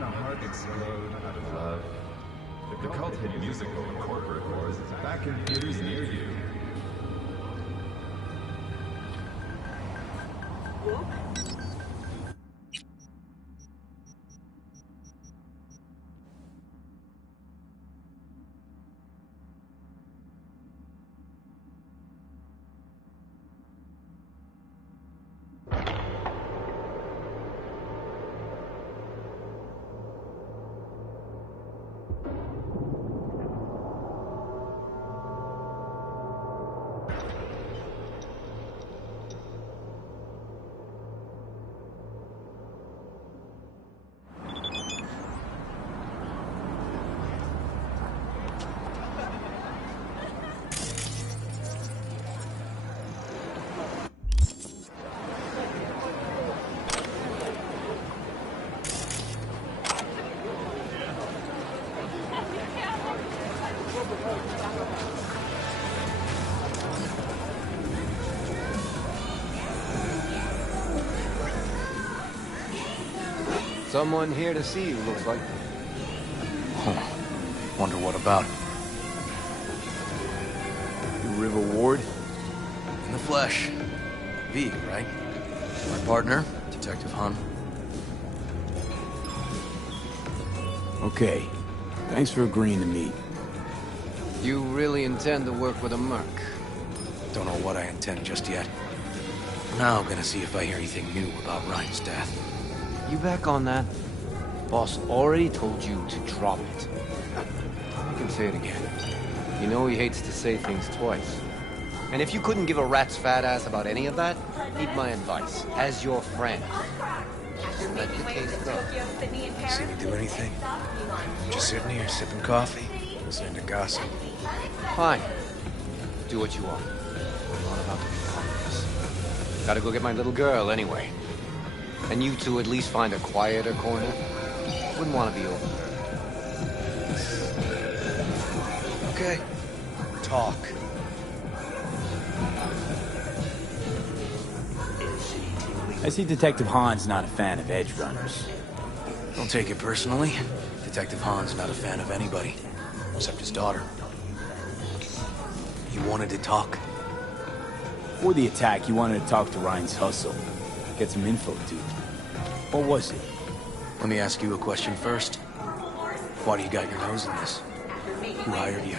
a heart explode out of love. The cult hit musical Corporate Wars is back in theaters near you. Someone here to see you, looks like. Huh. Wonder what about. You River Ward? In the flesh. V, right? My partner, Detective Hun. Okay. Thanks for agreeing to meet. You really intend to work with a merc? Don't know what I intend just yet. Now gonna see if I hear anything new about Ryan's death. You back on that? Boss already told you to drop it. I can say it again. You know he hates to say things twice. And if you couldn't give a rat's fat ass about any of that, heed my advice. As your friend. Let your case go. See me do anything? Just sitting here, sipping coffee, listening to gossip. Fine. Do what you want. I'm not about to be part of this. Gotta go get my little girl anyway. And you two at least find a quieter corner. Wouldn't want to be over there. Okay. Talk. I see Detective Han's not a fan of edge runners. Don't take it personally. Detective Han's not a fan of anybody, except his daughter. You wanted to talk? Before the attack, you wanted to talk to Ryan's hustle. Get some info, dude. What was it? Let me ask you a question first. Why do you got your nose in this? Who hired you?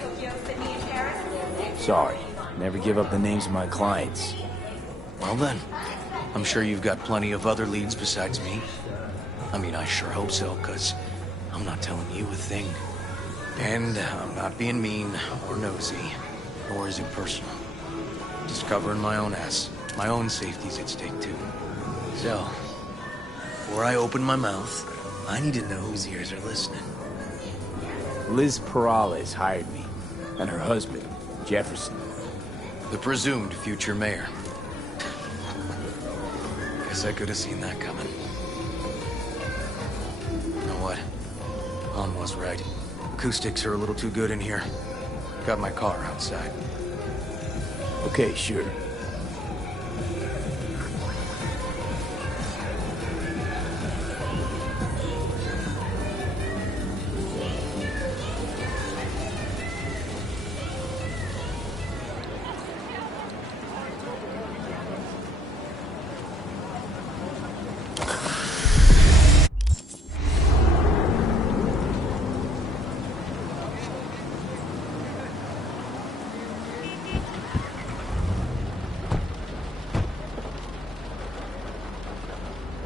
Sorry. Never give up the names of my clients. Well then, I'm sure you've got plenty of other leads besides me. I mean, I sure hope so, because I'm not telling you a thing. And I'm not being mean or nosy, nor is it personal. Just covering my own ass. My own safety's at stake, too. So, before I open my mouth, I need to know whose ears are listening. Liz Perales hired me, and her husband, Jefferson. The presumed future mayor. Guess I could have seen that coming. You know what? Han was right. Acoustics are a little too good in here. Got my car outside. Okay, sure.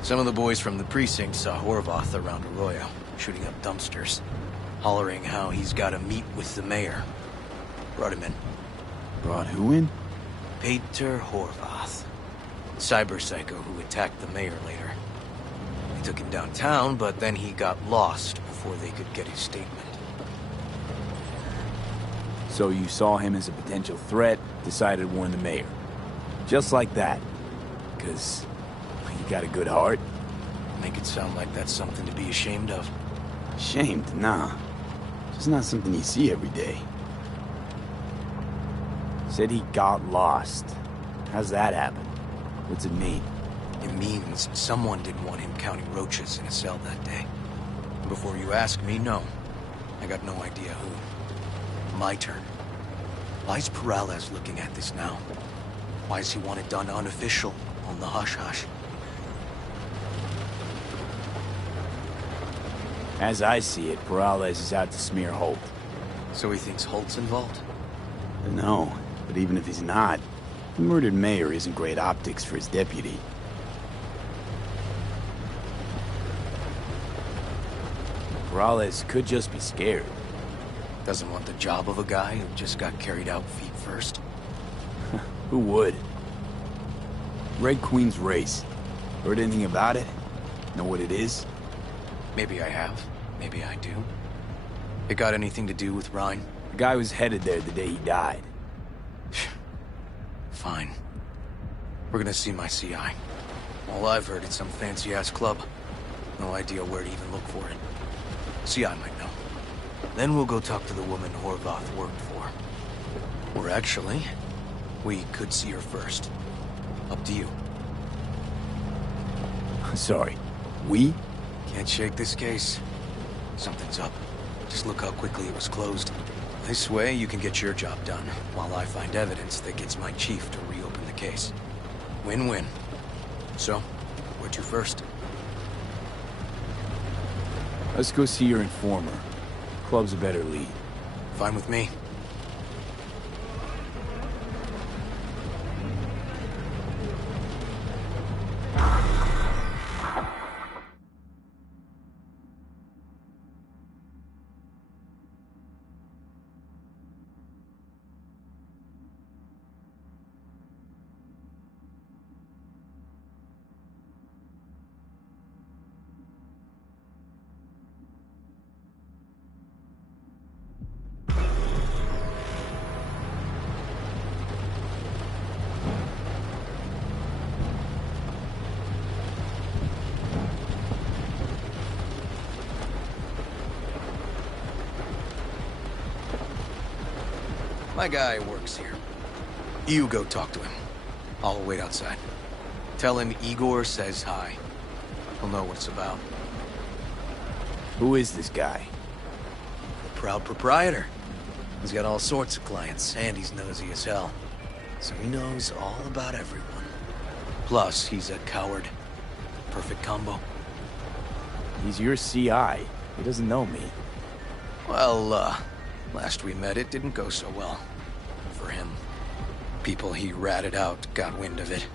Some of the boys from the precinct saw Horvath around Arroyo, shooting up dumpsters, hollering how he's got to meet with the mayor. Brought him in. Brought who in? Peter Horvath. Cyber psycho who attacked the mayor later. They took him downtown, but then he got lost before they could get his statement. So you saw him as a potential threat, decided to warn the mayor. Just like that. Because you got a good heart. Make it sound like that's something to be ashamed of. Ashamed? Nah. Just not something you see every day. Said he got lost. How's that happen? What's it mean? It means someone didn't want him counting roaches in a cell that day. Before you ask me, no. I got no idea who. My turn. Why is Peralez looking at this now? Why does he want it done unofficial, on the hush-hush? As I see it, Peralez is out to smear Holt. So he thinks Holt's involved? No, but even if he's not, the murdered mayor isn't great optics for his deputy. Peralez could just be scared. Doesn't want the job of a guy who just got carried out feet first? Who would? Red Queen's race. Heard anything about it? Know what it is? Maybe I have. Maybe I do. It got anything to do with Ryan? The guy was headed there the day he died. Fine. We're gonna see my CI. All I've heard is some fancy-ass club. No idea where to even look for it. CI might know. Then we'll go talk to the woman Horvath worked for. Or actually, we could see her first. Up to you. Sorry. We? Can't shake this case. Something's up. Just look how quickly it was closed. This way, you can get your job done, while I find evidence that gets my chief to reopen the case. Win-win. So, where to first? Let's go see your informer. Club's a better lead. Fine with me. My guy works here. You go talk to him. I'll wait outside. Tell him Igor says hi. He'll know what it's about. Who is this guy? The proud proprietor. He's got all sorts of clients, and he's nosy as hell. So he knows all about everyone. Plus, he's a coward. Perfect combo. He's your CI. He doesn't know me. Well, last we met, it didn't go so well. For him. People he ratted out got wind of it.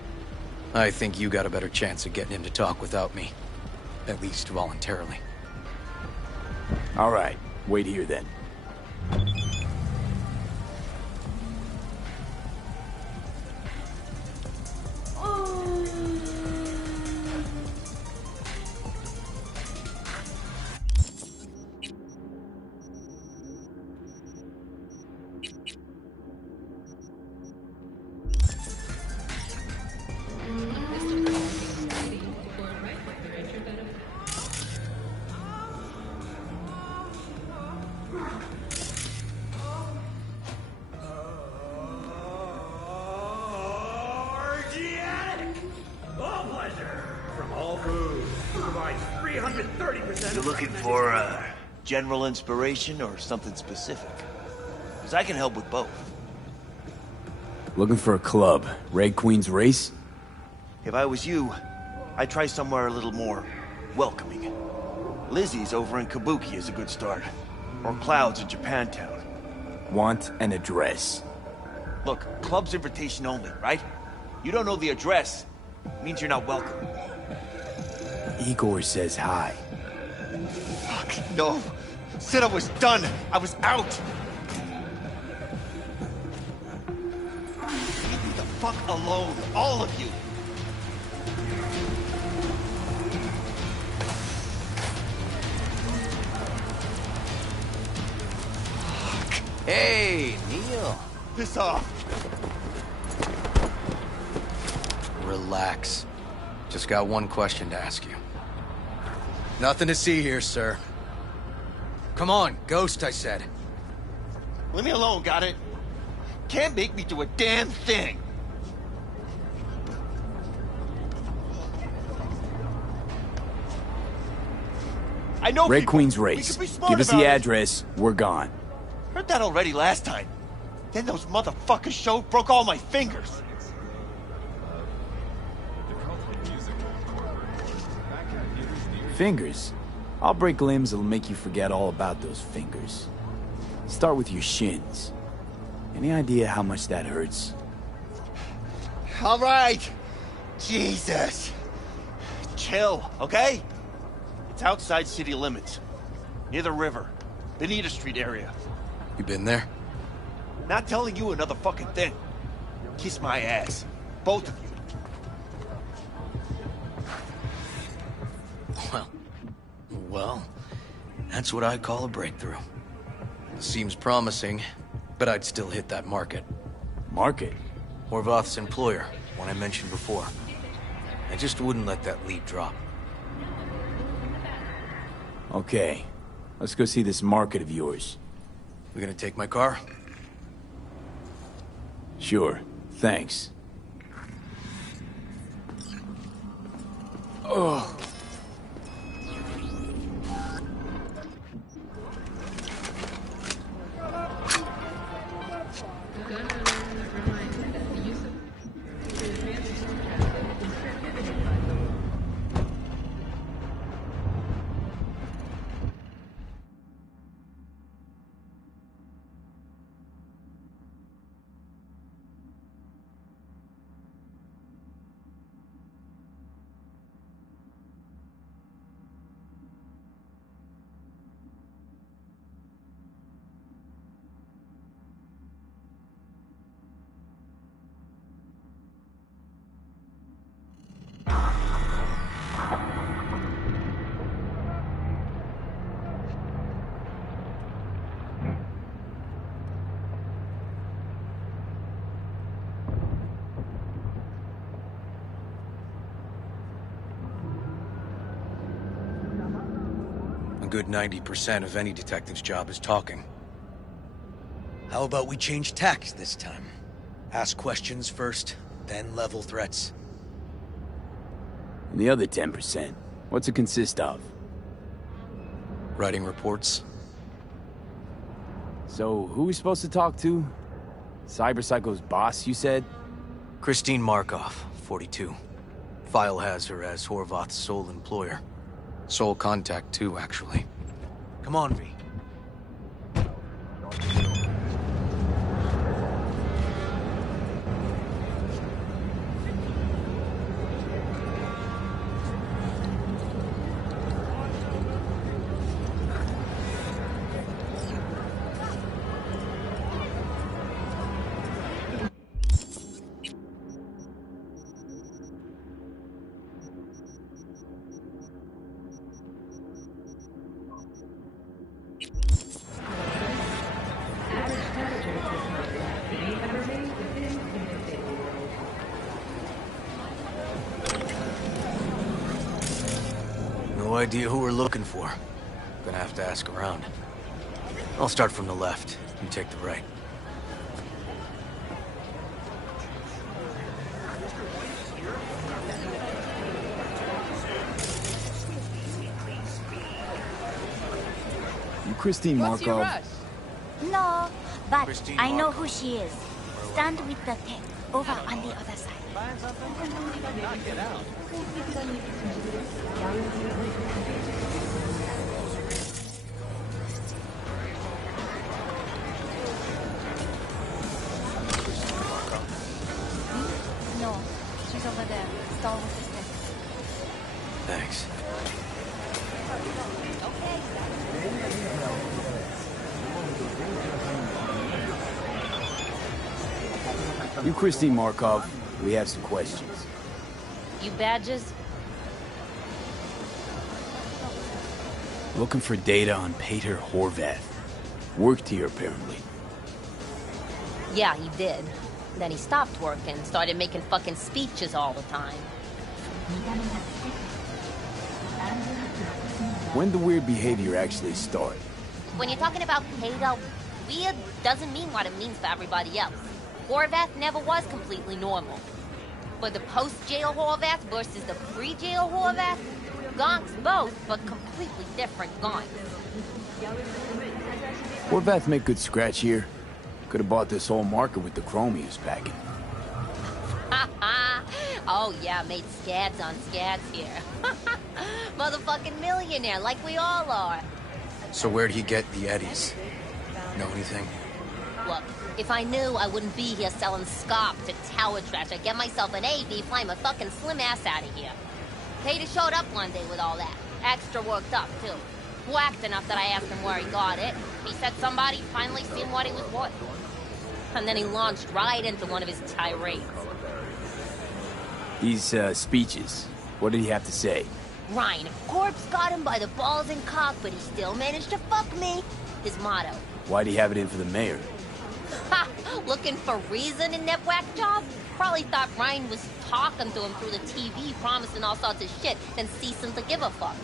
I think you got a better chance of getting him to talk without me. At least voluntarily. All right. Wait here, then. You looking for general inspiration or something specific? Because I can help with both. Looking for a club. Red Queen's race? If I was you, I'd try somewhere a little more welcoming. Lizzie's over in Kabuki is a good start. Or Cloud's in Japantown. Want an address. Look, club's invitation only, right? You don't know the address. Means you're not welcome. Igor says hi. Fuck, no. Said I was done. I was out. Leave me the fuck alone, all of you. Hey, Neil. Piss off. Relax. Just got one question to ask you. Nothing to see here, sir. Come on, Ghost, I said. Leave me alone, got it? Can't make me do a damn thing. I know Red people. Queen's We race. could be smart Give us about the it. address. We're gone. Heard that already last time. Then those motherfuckers showed, broke all my fingers. Fingers? I'll break limbs that'll make you forget all about those fingers. Start with your shins. Any idea how much that hurts? All right. Jesus. Chill, okay? It's outside city limits. Near the river. Benita Street area. You been there? Not telling you another fucking thing. Kiss my ass. Both of you. Well, that's what I call a breakthrough. Seems promising, but I'd still hit that market. Market? Horvath's employer, one I mentioned before. I just wouldn't let that lead drop. Okay. Let's go see this market of yours. We gonna take my car? Sure. Thanks. Ugh. A good 90% of any detective's job is talking. How about we change tacks this time? Ask questions first, then level threats. And the other 10%, what's it consist of? Writing reports. So, who are we supposed to talk to? Cyberpsycho's boss, you said? Christine Markov, 42. File has her as Horvath's sole employer. Sole contact, too, actually. Come on, V. No idea who we're looking for. Gonna have to ask around. I'll start from the left. You take the right. You Christine What's your Markov? rush? No, but Christine I know Markov. who she is. Stand with the tech over on the other side. No, she's over there. Stall with the tech. Thanks. You Christine Markov, we have some questions. You badges? Looking for data on Peter Horvath. Worked here, apparently. Yeah, he did. Then he stopped working and started making fucking speeches all the time. When the weird behavior actually start? When you're talking about Peter, weird doesn't mean what it means for everybody else. Horvath never was completely normal. But the post-jail Horvath versus the pre-jail Horvath, Gonks both, but completely different gonks. Horvath make good scratch here. Could have bought this whole market with the chrome he was packing. Oh yeah, made scads on scads here. Motherfucking millionaire, like we all are. So where'd he get the eddies? Know anything? Look, if I knew, I wouldn't be here selling scop to tower trash. I'd get myself an AV, fly my fucking slim ass out of here. Peter showed up one day with all that. Extra worked up, too. Whacked enough that I asked him where he got it. He said somebody finally seen what he was worth. And then he launched right into one of his tirades. These, speeches. What did he have to say? Ryan, Corpse got him by the balls and cock, but he still managed to fuck me. His motto. Why'd he have it in for the mayor? Ha! Looking for reason in that whack job? Probably thought Ryan was talking to him through the TV, promising all sorts of shit, then ceasing to give a fuck.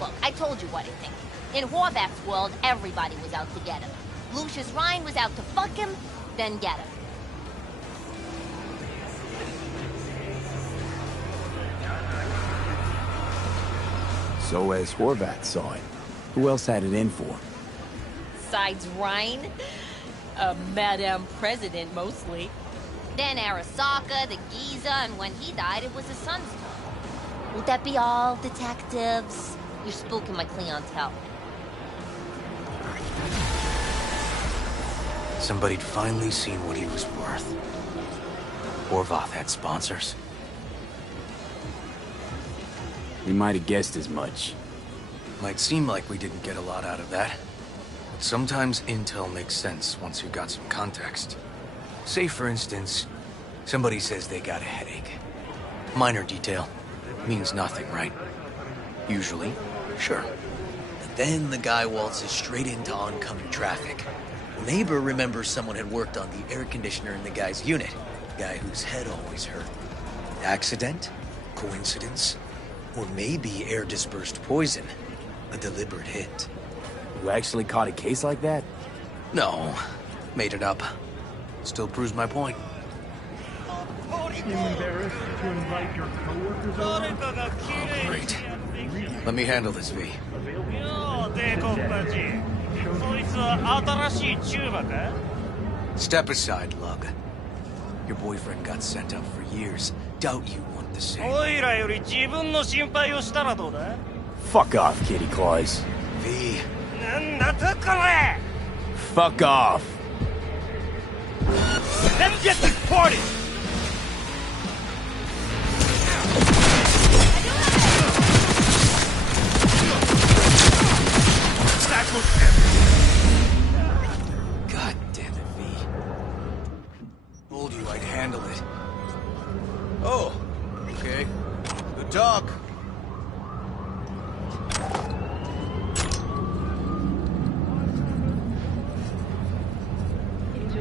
Look, I told you what I think. In Horvath's world, everybody was out to get him. Lucius Ryan was out to fuck him, then get him. So as Horvath saw it, who else had it in for? Besides Ryan? Madame President, mostly. Then Arasaka, the Giza, and when he died, it was his son's turn. Would that be all, detectives? You're spooking my clientele. Somebody'd finally seen what he was worth. Horvath had sponsors. We might have guessed as much. Might seem like we didn't get a lot out of that. But sometimes intel makes sense once you've got some context. Say, for instance, somebody says they got a headache. Minor detail. Means nothing, right? Usually, sure. But then the guy waltzes straight into oncoming traffic. A neighbor remembers someone had worked on the air conditioner in the guy's unit. The guy whose head always hurt. Accident? Coincidence? Or maybe air-dispersed poison. A deliberate hit. You actually caught a case like that? No. Made it up. Still proves my point. You embarrassed to invite your coworkers over? Oh, great. Let me handle this, V. Step aside, Lug. Your boyfriend got sent up for years. Doubt you want the same. Fuck off, Kitty Claus. V. Fuck off. Let's get this party! God damn it, V. Told you I'd handle it. Oh, okay. Good talk.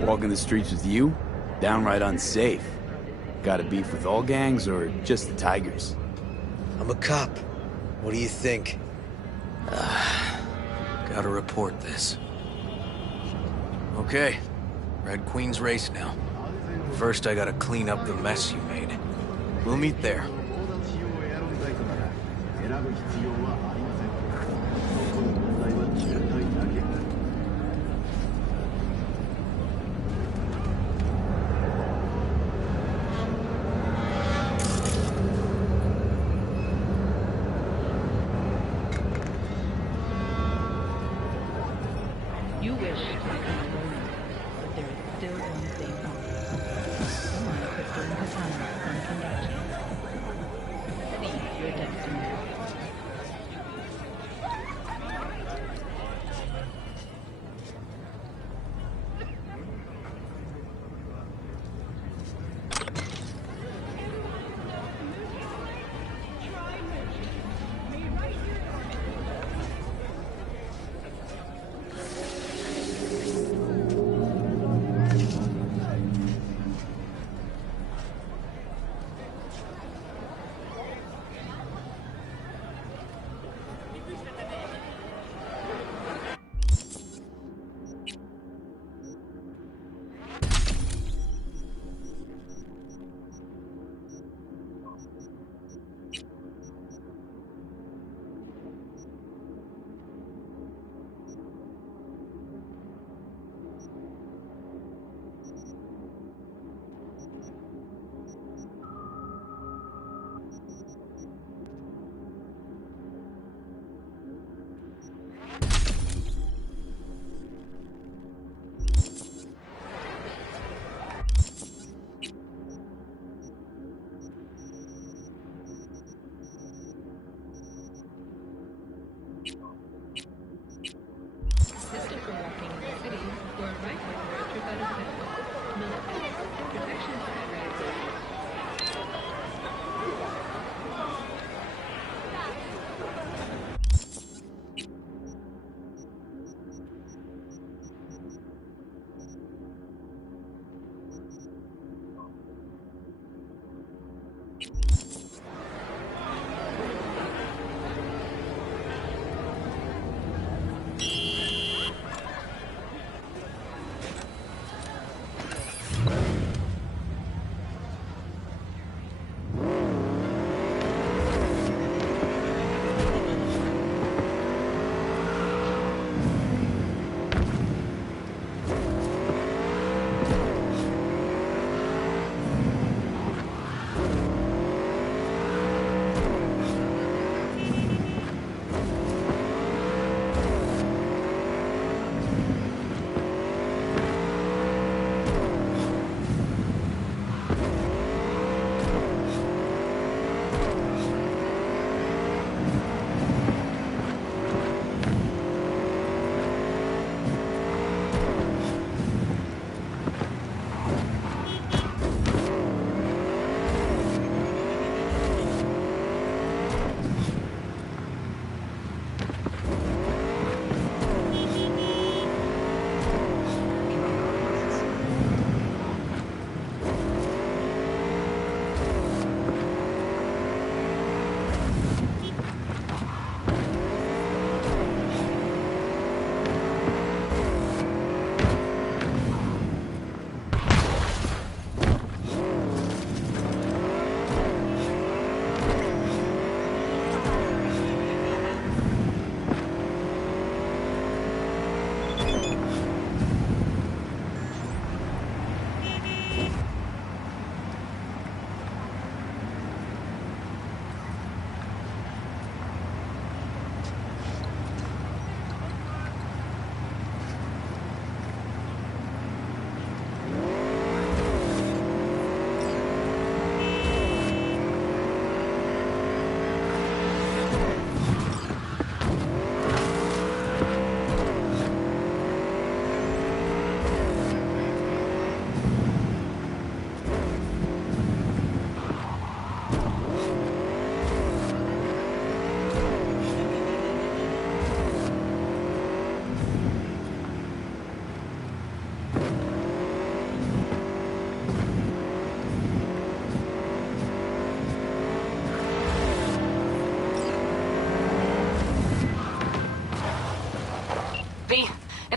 Walking the streets with you? Downright unsafe. Got a beef with all gangs or just the Tigers? I'm a cop. What do you think? Gotta report this. Okay. Red Queen's race now. First, I gotta clean up the mess you made. We'll meet there. You wish to control me, but there is still one thing wrong. Someone put during Katana on conduction. See your destiny.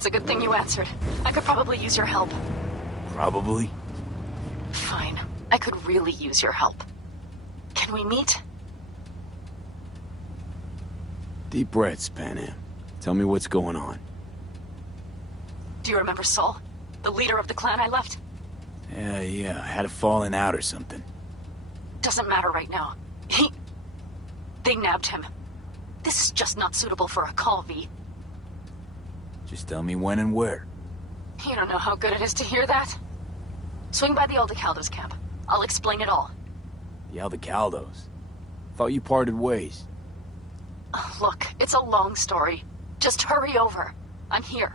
It's a good thing you answered. I could probably use your help. Probably? Fine. I could really use your help. Can we meet? Deep breaths, Panam. Tell me what's going on. Do you remember Saul? The leader of the clan I left? Yeah, had a falling out or something. Doesn't matter right now. They nabbed him. This is just not suitable for a call, V. Just tell me when and where. You don't know how good it is to hear that. Swing by the Aldecaldos camp. I'll explain it all. The Aldecaldos? Thought you parted ways. Look, it's a long story. Just hurry over. I'm here.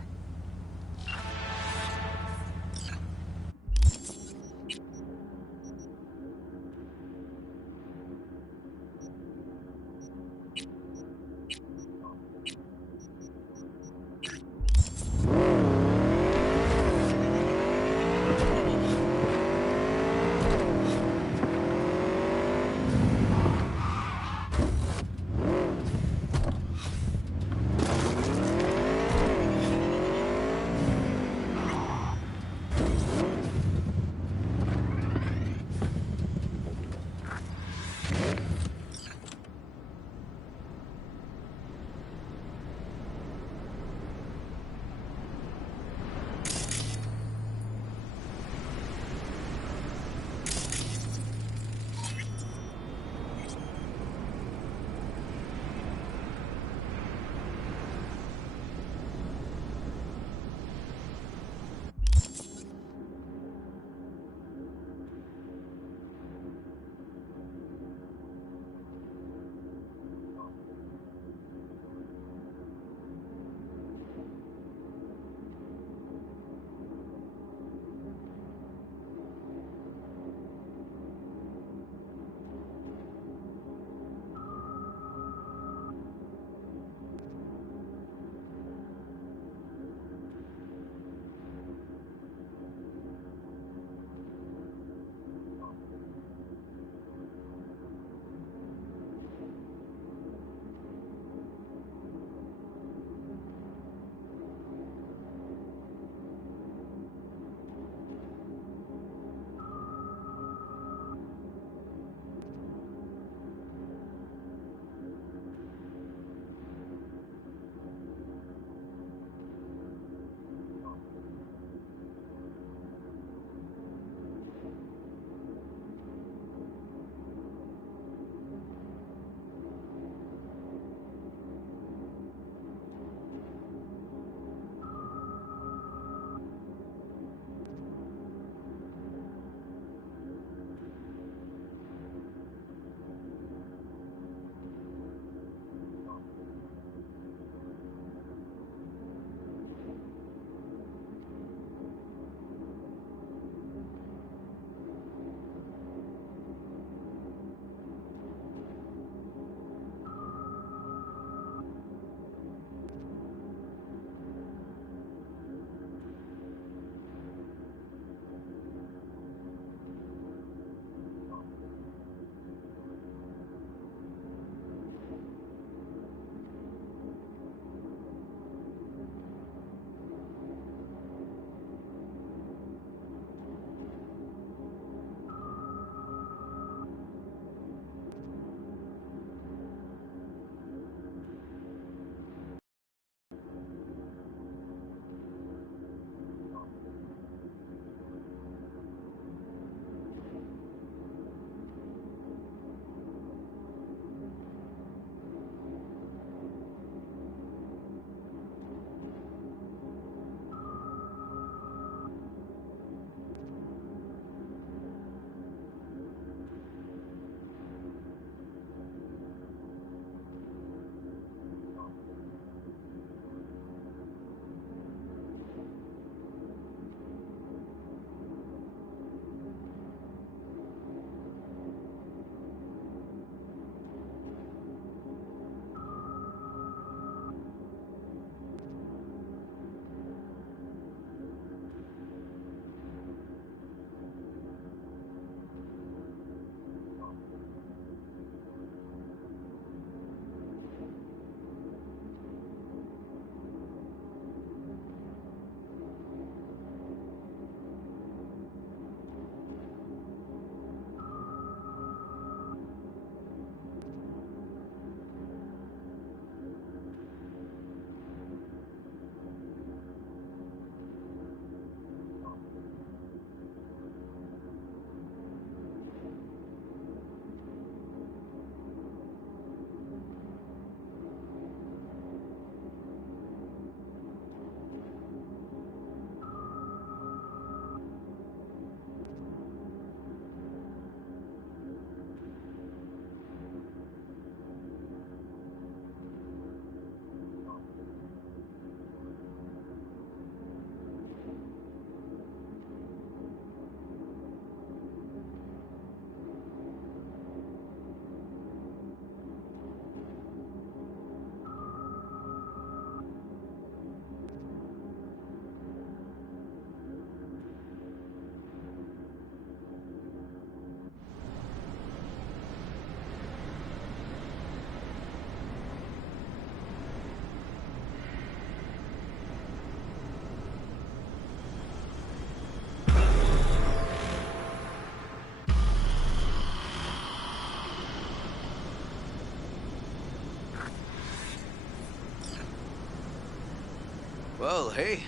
Well, hey.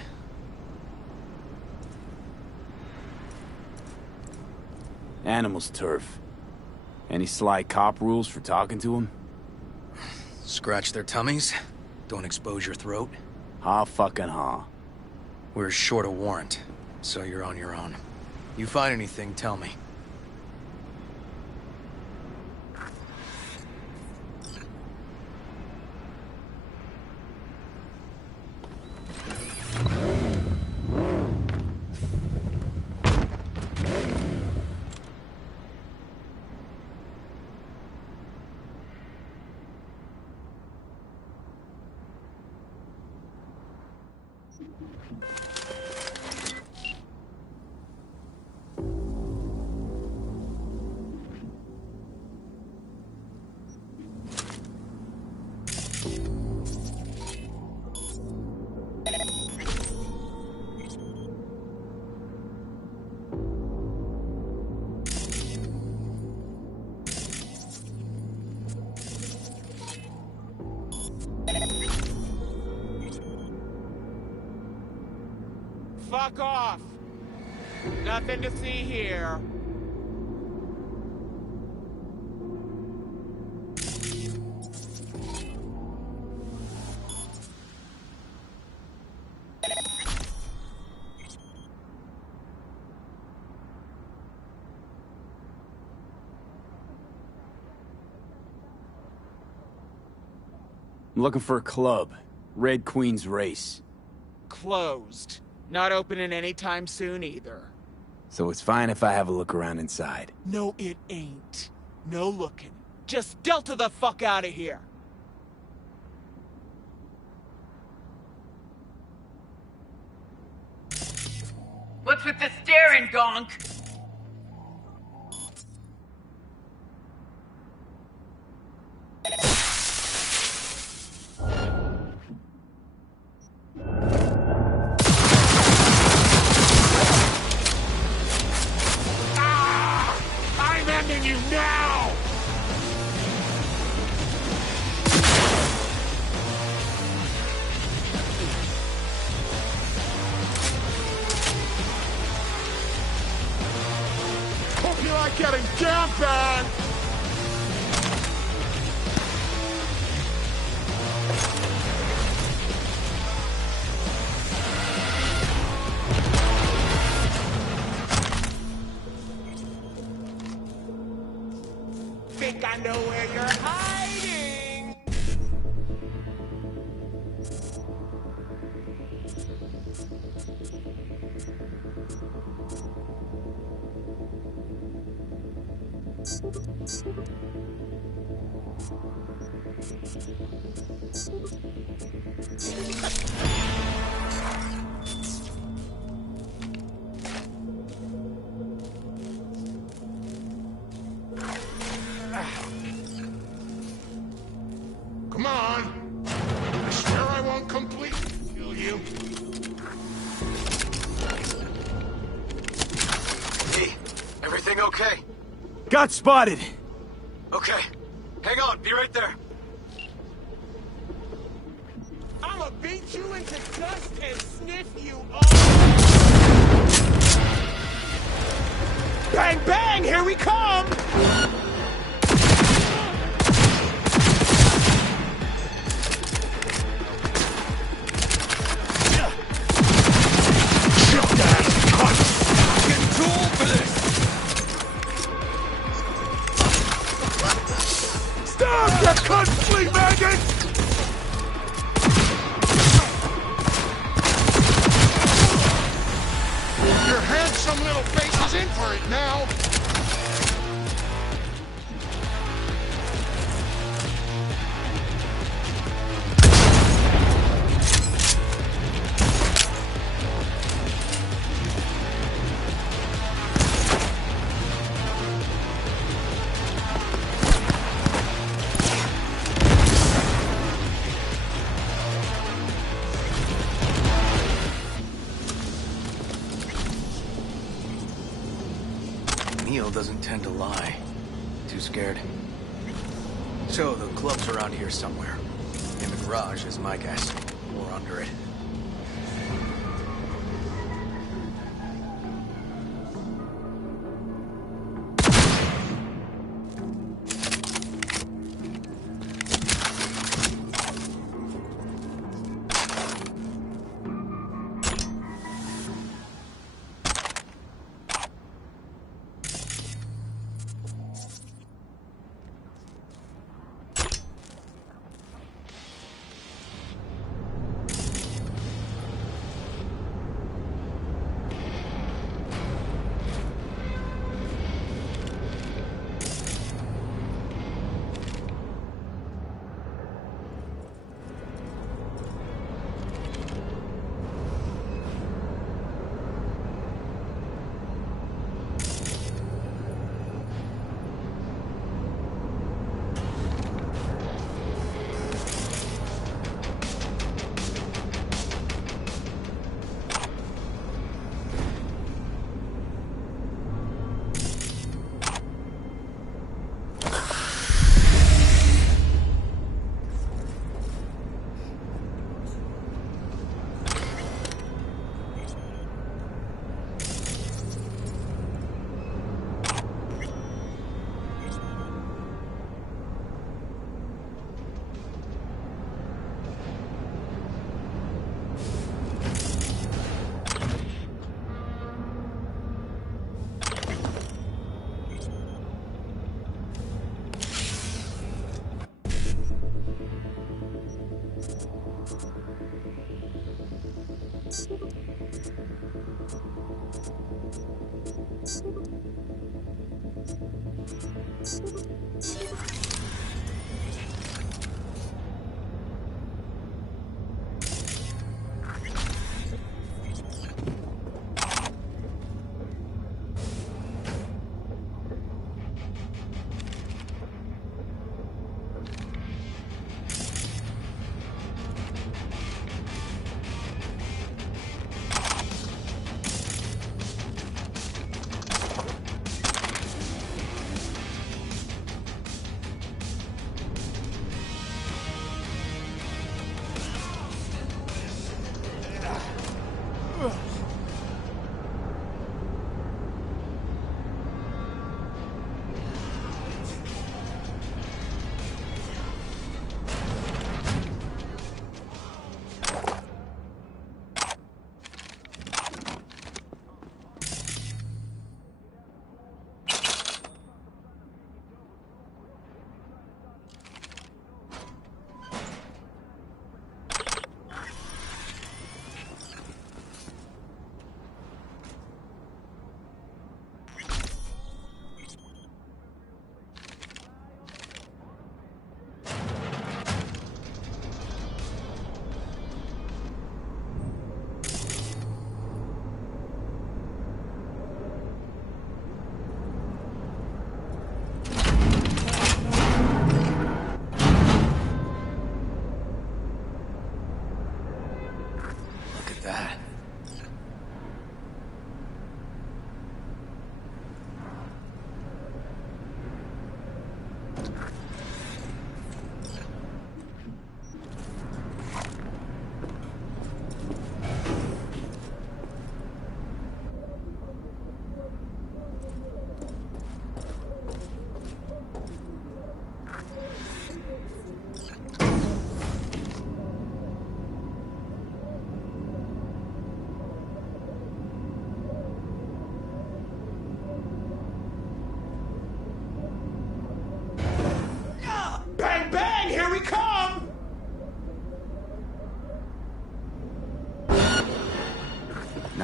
Animal's turf. Any sly cop rules for talking to him? Scratch their tummies. Don't expose your throat. Ha fucking ha. We're short a warrant, so you're on your own. You find anything, tell me. Fuck off! Nothing to see here. I'm looking for a club. Red Queen's Race. Closed. Not opening anytime soon either. So it's fine if I have a look around inside. No, it ain't. No looking. Just Delta the fuck out of here. What's with the staring, Gonk? I'm ending you now! Hope you like getting jammed, man! Think I know where you're hiding! Come on! I swear I won't completely kill you. Hey, everything okay? Got spotted! Okay. Hang on, be right there. I'ma beat you into dust and sniff you all! Bang, bang! Here we come! Stop, you cunt flea maggot! Your handsome little face is in for it now! Neil doesn't tend to lie. Too scared. So, the club's around here somewhere. In the garage is my guess. Or under it.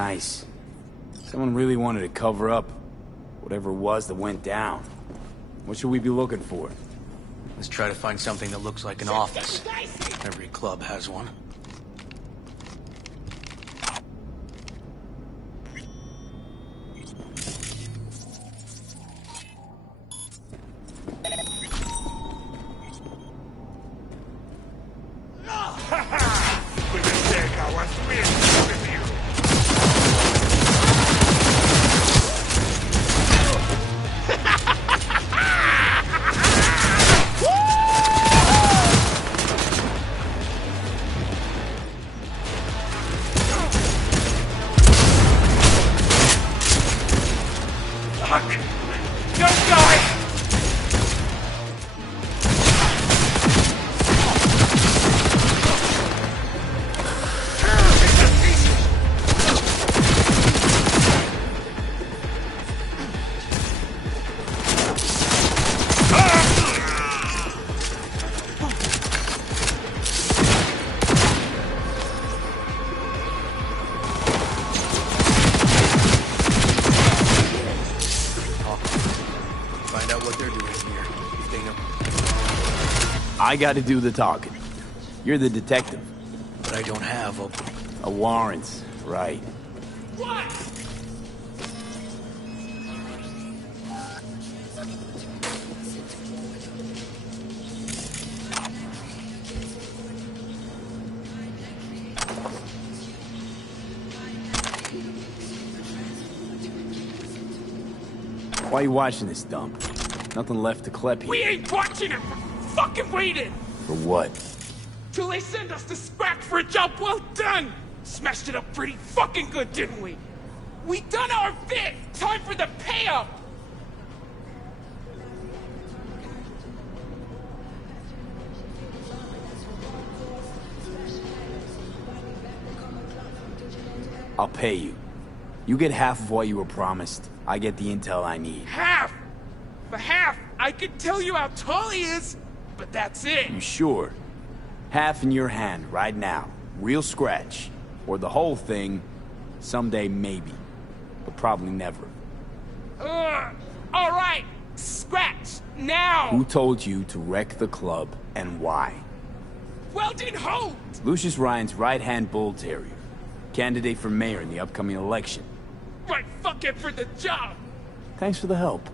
Nice. Someone really wanted to cover up whatever it was that went down. What should we be looking for? Let's try to find something that looks like an office. Every club has one. I gotta do the talking. You're the detective. But I don't have a warrant, right? What? Why are you watching this dump? Nothing left to collect here. We ain't watching it! We're fucking waiting! For what? Till they send us to scrap for a job well done! Smashed it up pretty fucking good, didn't we? We done our bit! Time for the payoff! I'll pay you. You get half of what you were promised. I get the intel I need. Half! For half, I could tell you how tall he is, but that's it. You sure? Half in your hand right now. Real scratch. Or the whole thing, someday maybe. But probably never. Alright! Scratch! Now! Who told you to wreck the club, and why? Weldon Holt! Lucius Ryan's right-hand bull terrier. Candidate for mayor in the upcoming election. Right fucking for the job! Thanks for the help.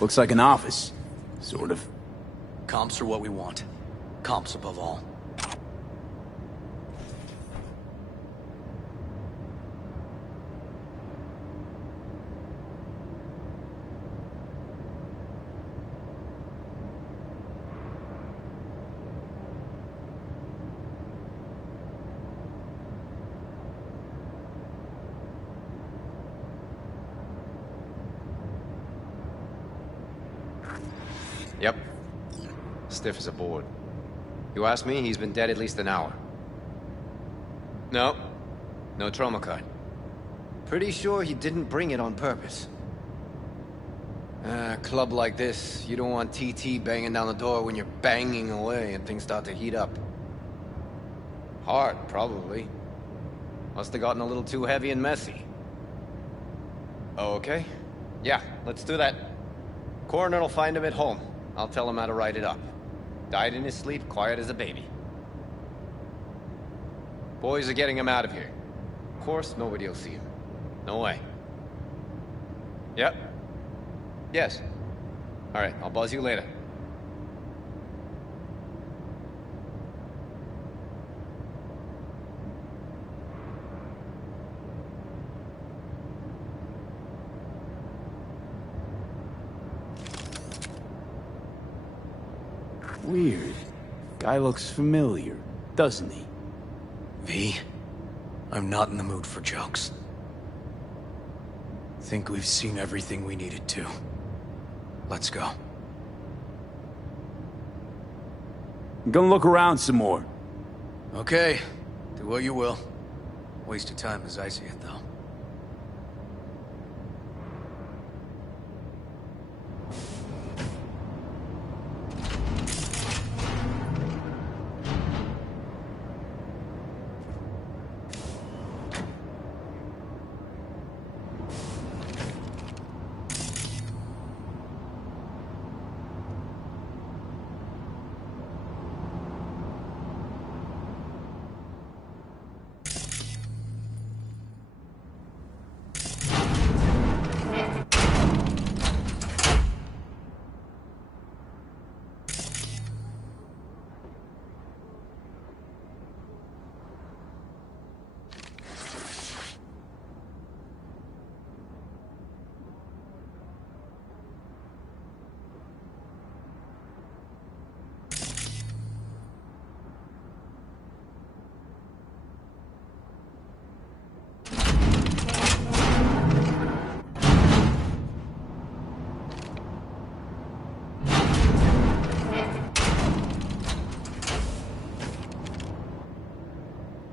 Looks like an office. Sort of. Comps are what we want. Comps above all. Yep. Stiff as a board. You ask me, he's been dead at least an hour. No. No trauma card. Pretty sure he didn't bring it on purpose. A club like this, you don't want TT banging down the door when you're banging away and things start to heat up. Hard, probably. Must have gotten a little too heavy and messy. Oh, okay? Yeah, let's do that. Coroner will find him at home. I'll tell him how to write it up. Died in his sleep, quiet as a baby. Boys are getting him out of here. Of course, nobody will see him. No way. Yep. Yes. Alright, I'll buzz you later. Weird. Guy looks familiar, doesn't he? V, I'm not in the mood for jokes. Think we've seen everything we needed to. Let's go. I'm gonna look around some more. Okay, do what you will. Waste of time as I see it, though.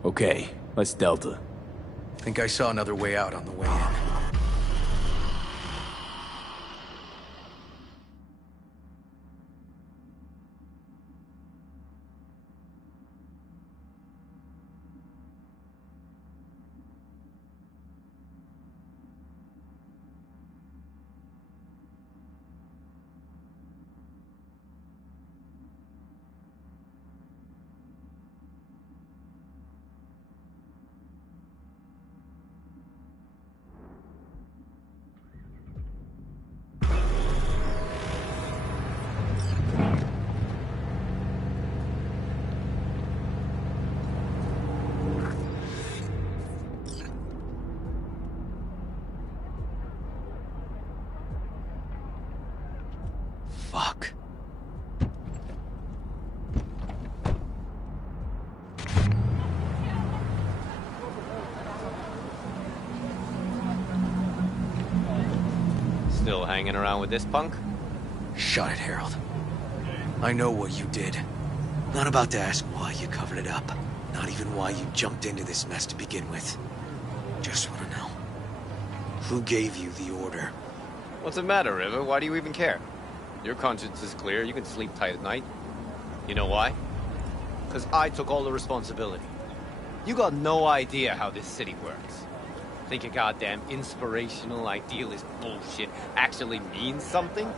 Okay, let's Delta. Think I saw another way out on the way in. Fuck. Still hanging around with this punk? Shut it, Harold. I know what you did. Not about to ask why you covered it up. Not even why you jumped into this mess to begin with. Just want to know. Who gave you the order? What's the matter, River? Why do you even care? Your conscience is clear, you can sleep tight at night. You know why? Because I took all the responsibility. You got no idea how this city works. Think your goddamn inspirational, idealist bullshit actually means something?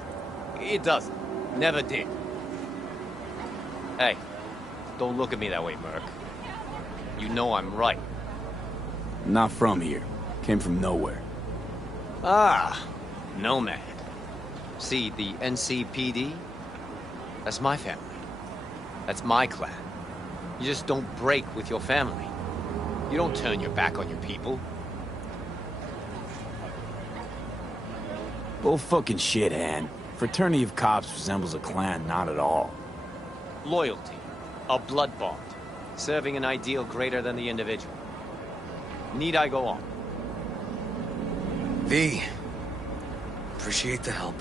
It doesn't. Never did. Hey, don't look at me that way, Merc. You know I'm right. Not from here. Came from nowhere. Ah, nomad. See, the NCPD? That's my family. That's my clan. You just don't break with your family. You don't turn your back on your people. Bull fucking shit, Han. Fraternity of cops resembles a clan, not at all. Loyalty. A blood bond. Serving an ideal greater than the individual. Need I go on? V. Appreciate the help,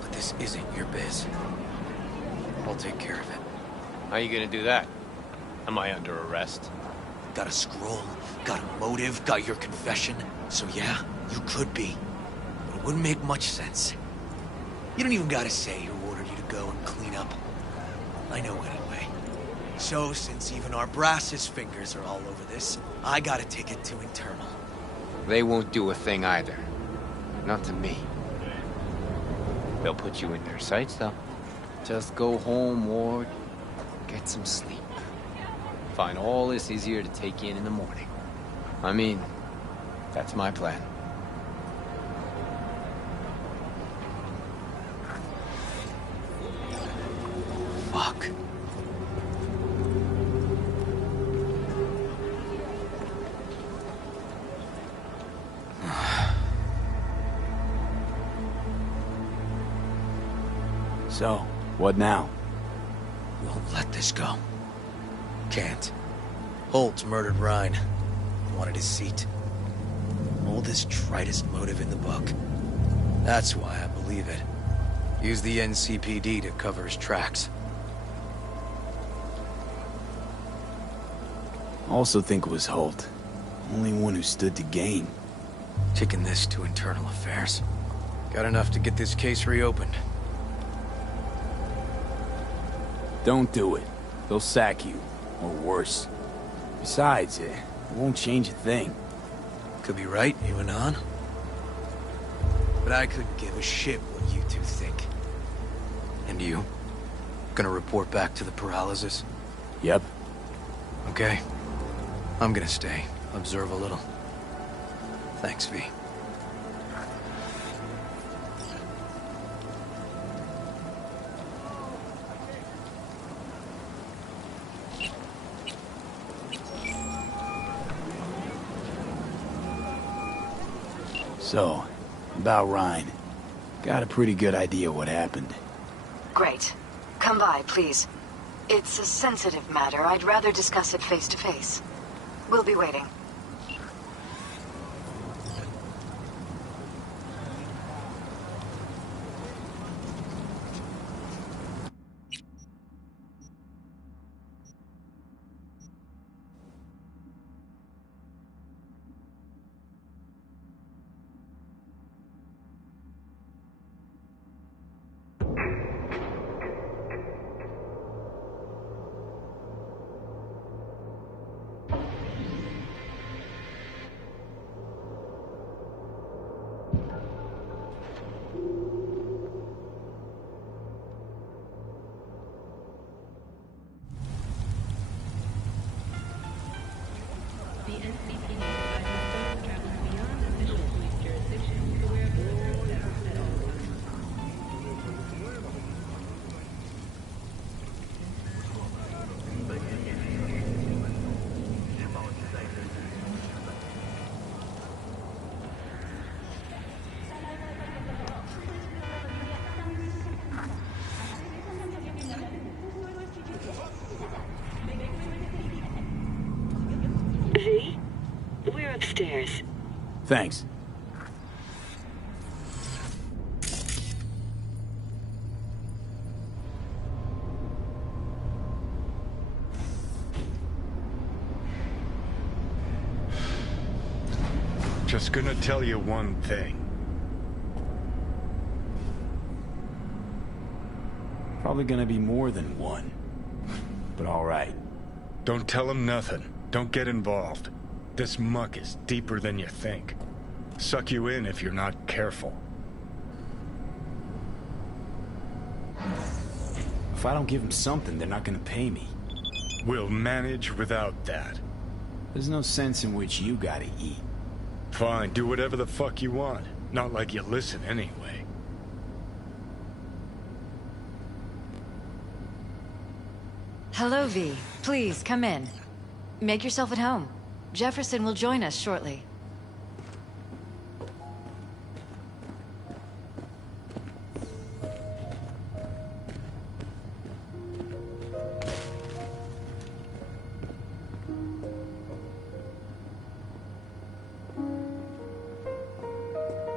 but this isn't your biz. I'll take care of it. How are you gonna do that? Am I under arrest? Got a scroll, got a motive, got your confession. So yeah, you could be. But it wouldn't make much sense. You don't even gotta say who ordered you to go and clean up. I know anyway. So, since even our brass's fingers are all over this, I gotta take it to internal. They won't do a thing either. Not to me. They'll put you in their sights, though. Just go home, Ward. Get some sleep. Find all this easier to take in the morning. I mean, that's my plan. Fuck. So, what now? Won't let this go. Can't. Holt murdered Ryan. Wanted his seat. Oldest, tritest motive in the book. That's why I believe it. Use the NCPD to cover his tracks. Also think it was Holt. Only one who stood to gain. Taking this to internal affairs. Got enough to get this case reopened. Don't do it. They'll sack you. Or worse. Besides, it won't change a thing. Could be right, you and on. But I couldn't give a shit what you two think. And you? Gonna report back to the paralysis? Yep. Okay. I'm gonna stay. Observe a little. Thanks, V. So, about Ryan. Got a pretty good idea what happened. Great. Come by, please. It's a sensitive matter. I'd rather discuss it face to face. We'll be waiting. V? We're upstairs. Thanks. Just gonna tell you one thing. Probably gonna be more than one. But alright. Don't tell him nothing. Don't get involved. This muck is deeper than you think. Suck you in if you're not careful. If I don't give them something, they're not gonna pay me. We'll manage without that. There's no sense in which you gotta eat. Fine, do whatever the fuck you want. Not like you listen anyway. Hello, V. Please, come in. Make yourself at home. Jefferson will join us shortly.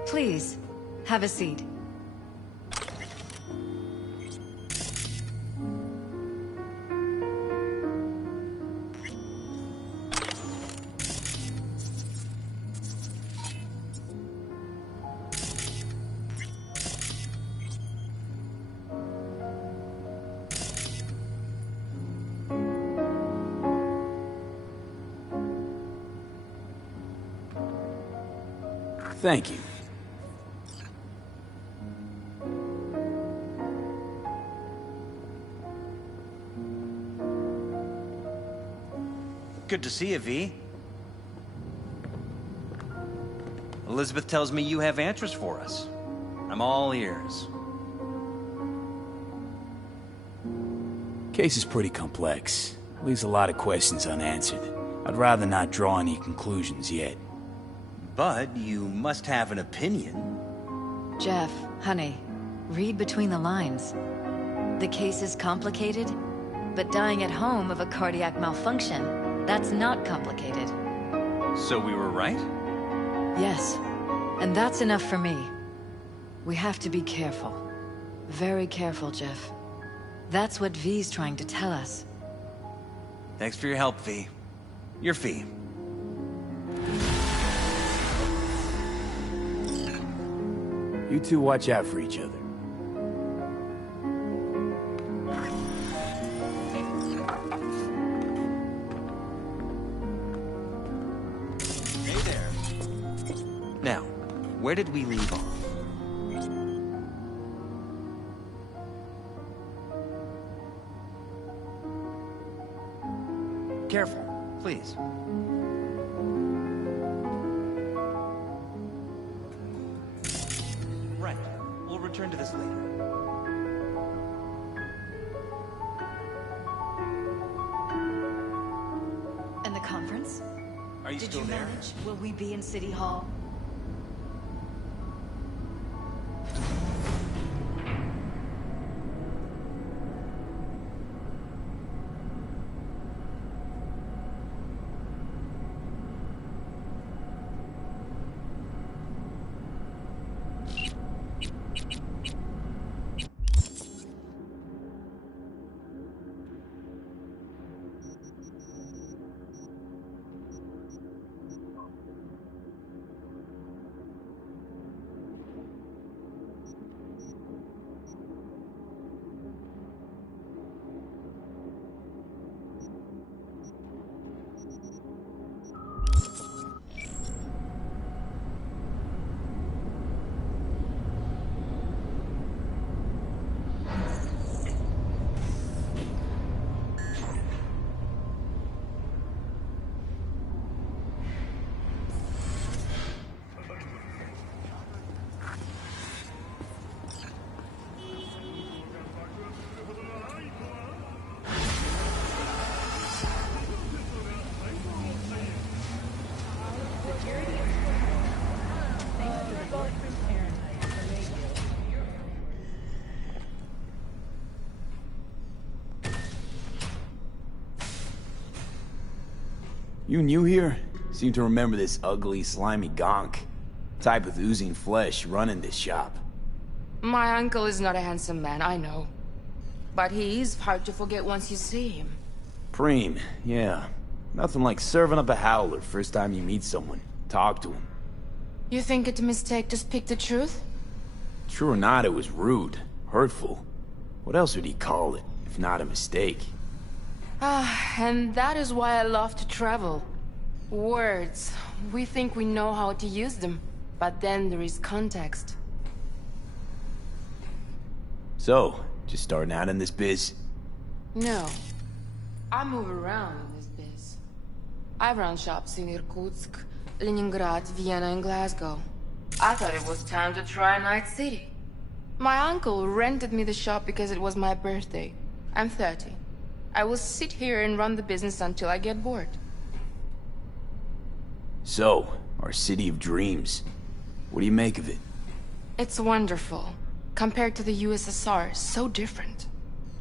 Please, have a seat. Thank you. Good to see you, V. Elizabeth tells me you have answers for us. I'm all ears. Case is pretty complex. Leaves a lot of questions unanswered. I'd rather not draw any conclusions yet. But you must have an opinion. Jeff, honey, read between the lines. The case is complicated, but dying at home of a cardiac malfunction, that's not complicated. So we were right? Yes, and that's enough for me. We have to be careful. Very careful, Jeff. That's what V's trying to tell us. Thanks for your help, V. Your fee. You two watch out for each other. Hey there. Now, where did we leave off? Careful, please. Right. We'll return to this later. And the conference? Are you Did still you there? manage? Will we be in City Hall? You new here? Seem to remember this ugly, slimy gonk. Type with oozing flesh running this shop. My uncle is not a handsome man, I know. But he is hard to forget once you see him. Preem, yeah. Nothing like serving up a howler first time you meet someone. Talk to him. You think it's a mistake to speak the truth? True or not, it was rude. Hurtful. What else would he call it, if not a mistake? Ah, and that is why I love to travel. Words. We think we know how to use them, but then there is context. So, just starting out in this biz? No. I move around in this biz. I run shops in Irkutsk, Leningrad, Vienna, and Glasgow. I thought it was time to try Night City. My uncle rented me the shop because it was my birthday. I'm 30. I will sit here and run the business until I get bored. So, our city of dreams. What do you make of it? It's wonderful. Compared to the USSR, so different.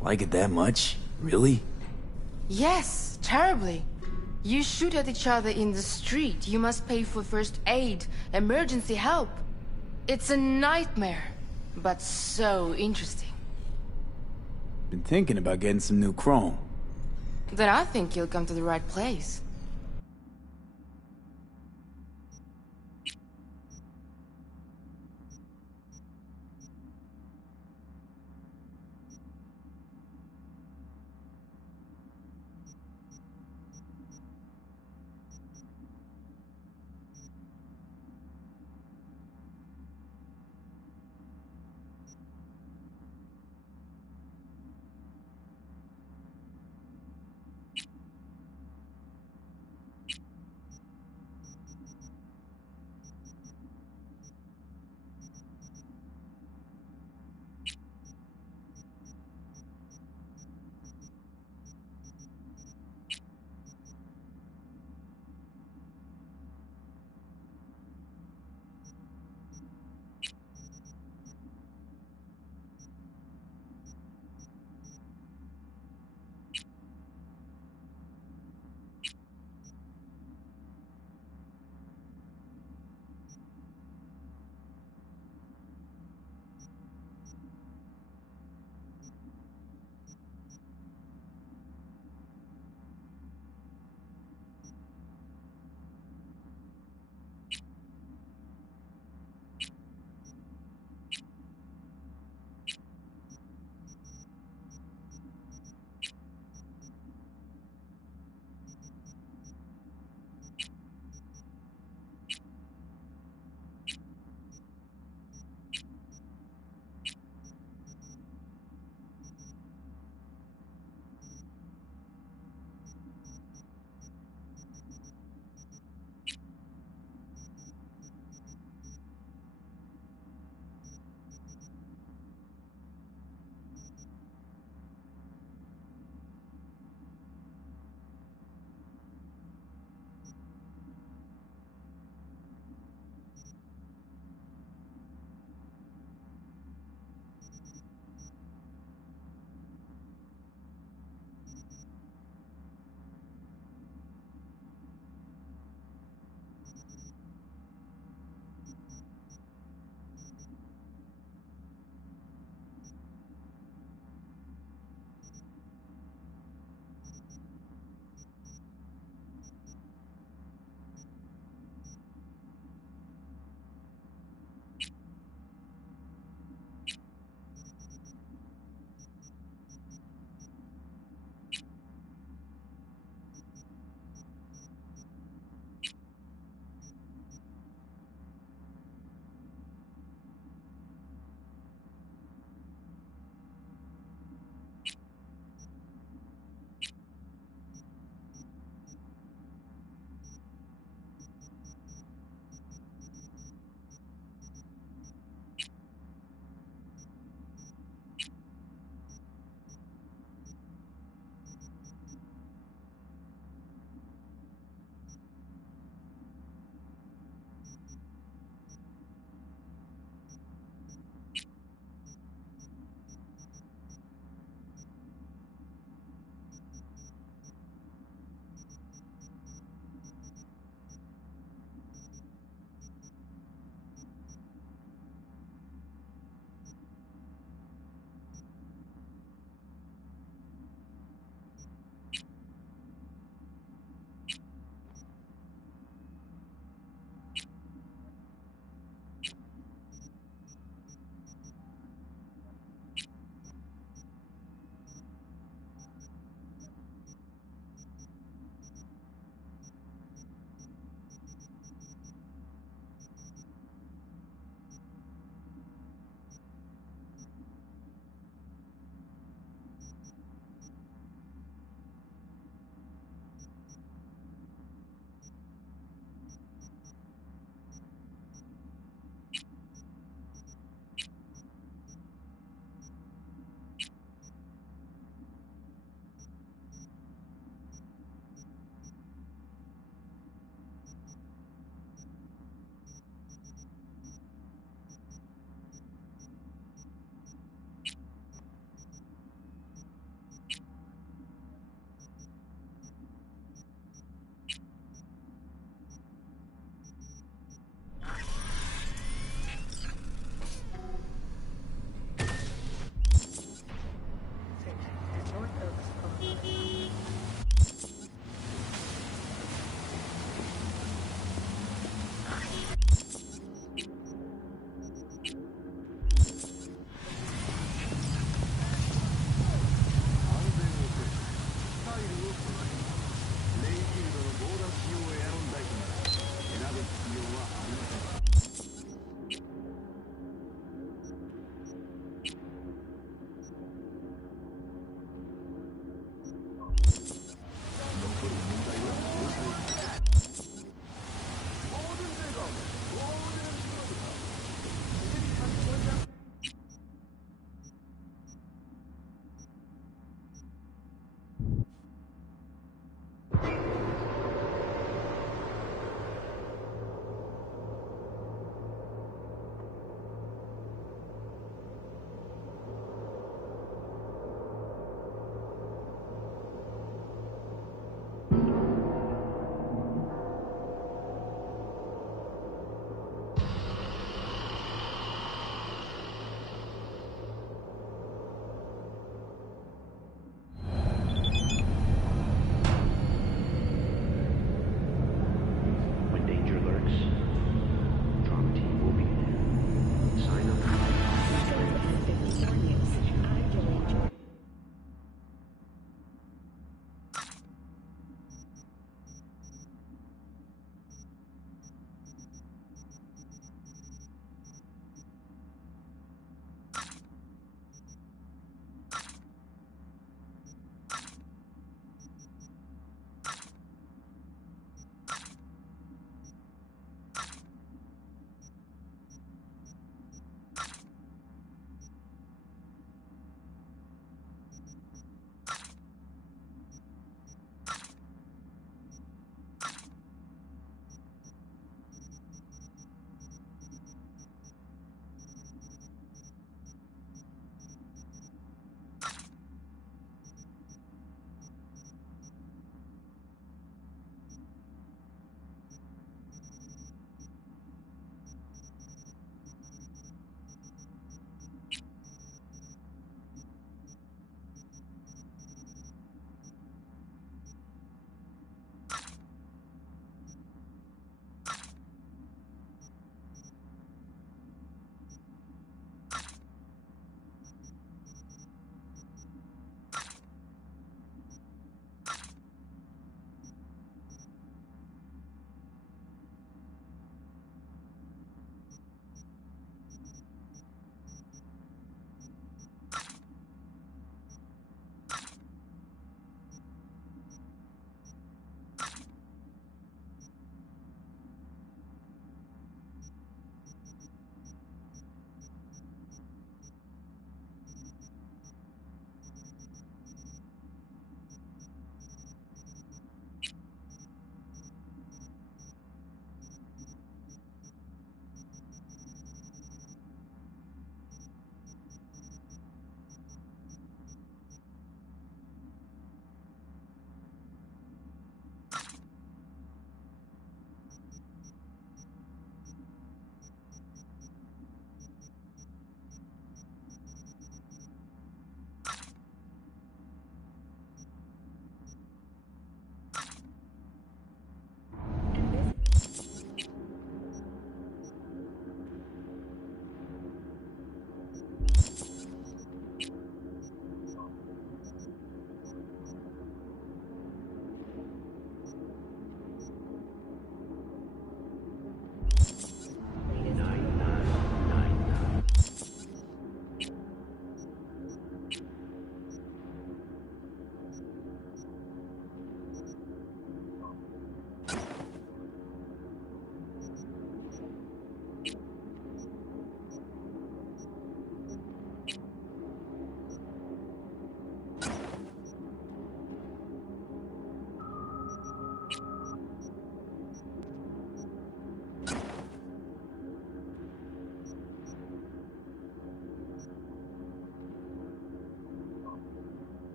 Like it that much? Really? Yes, terribly. You shoot at each other in the street. You must pay for first aid, emergency help. It's a nightmare, but so interesting. Been thinking about getting some new chrome. Then I think you'll come to the right place.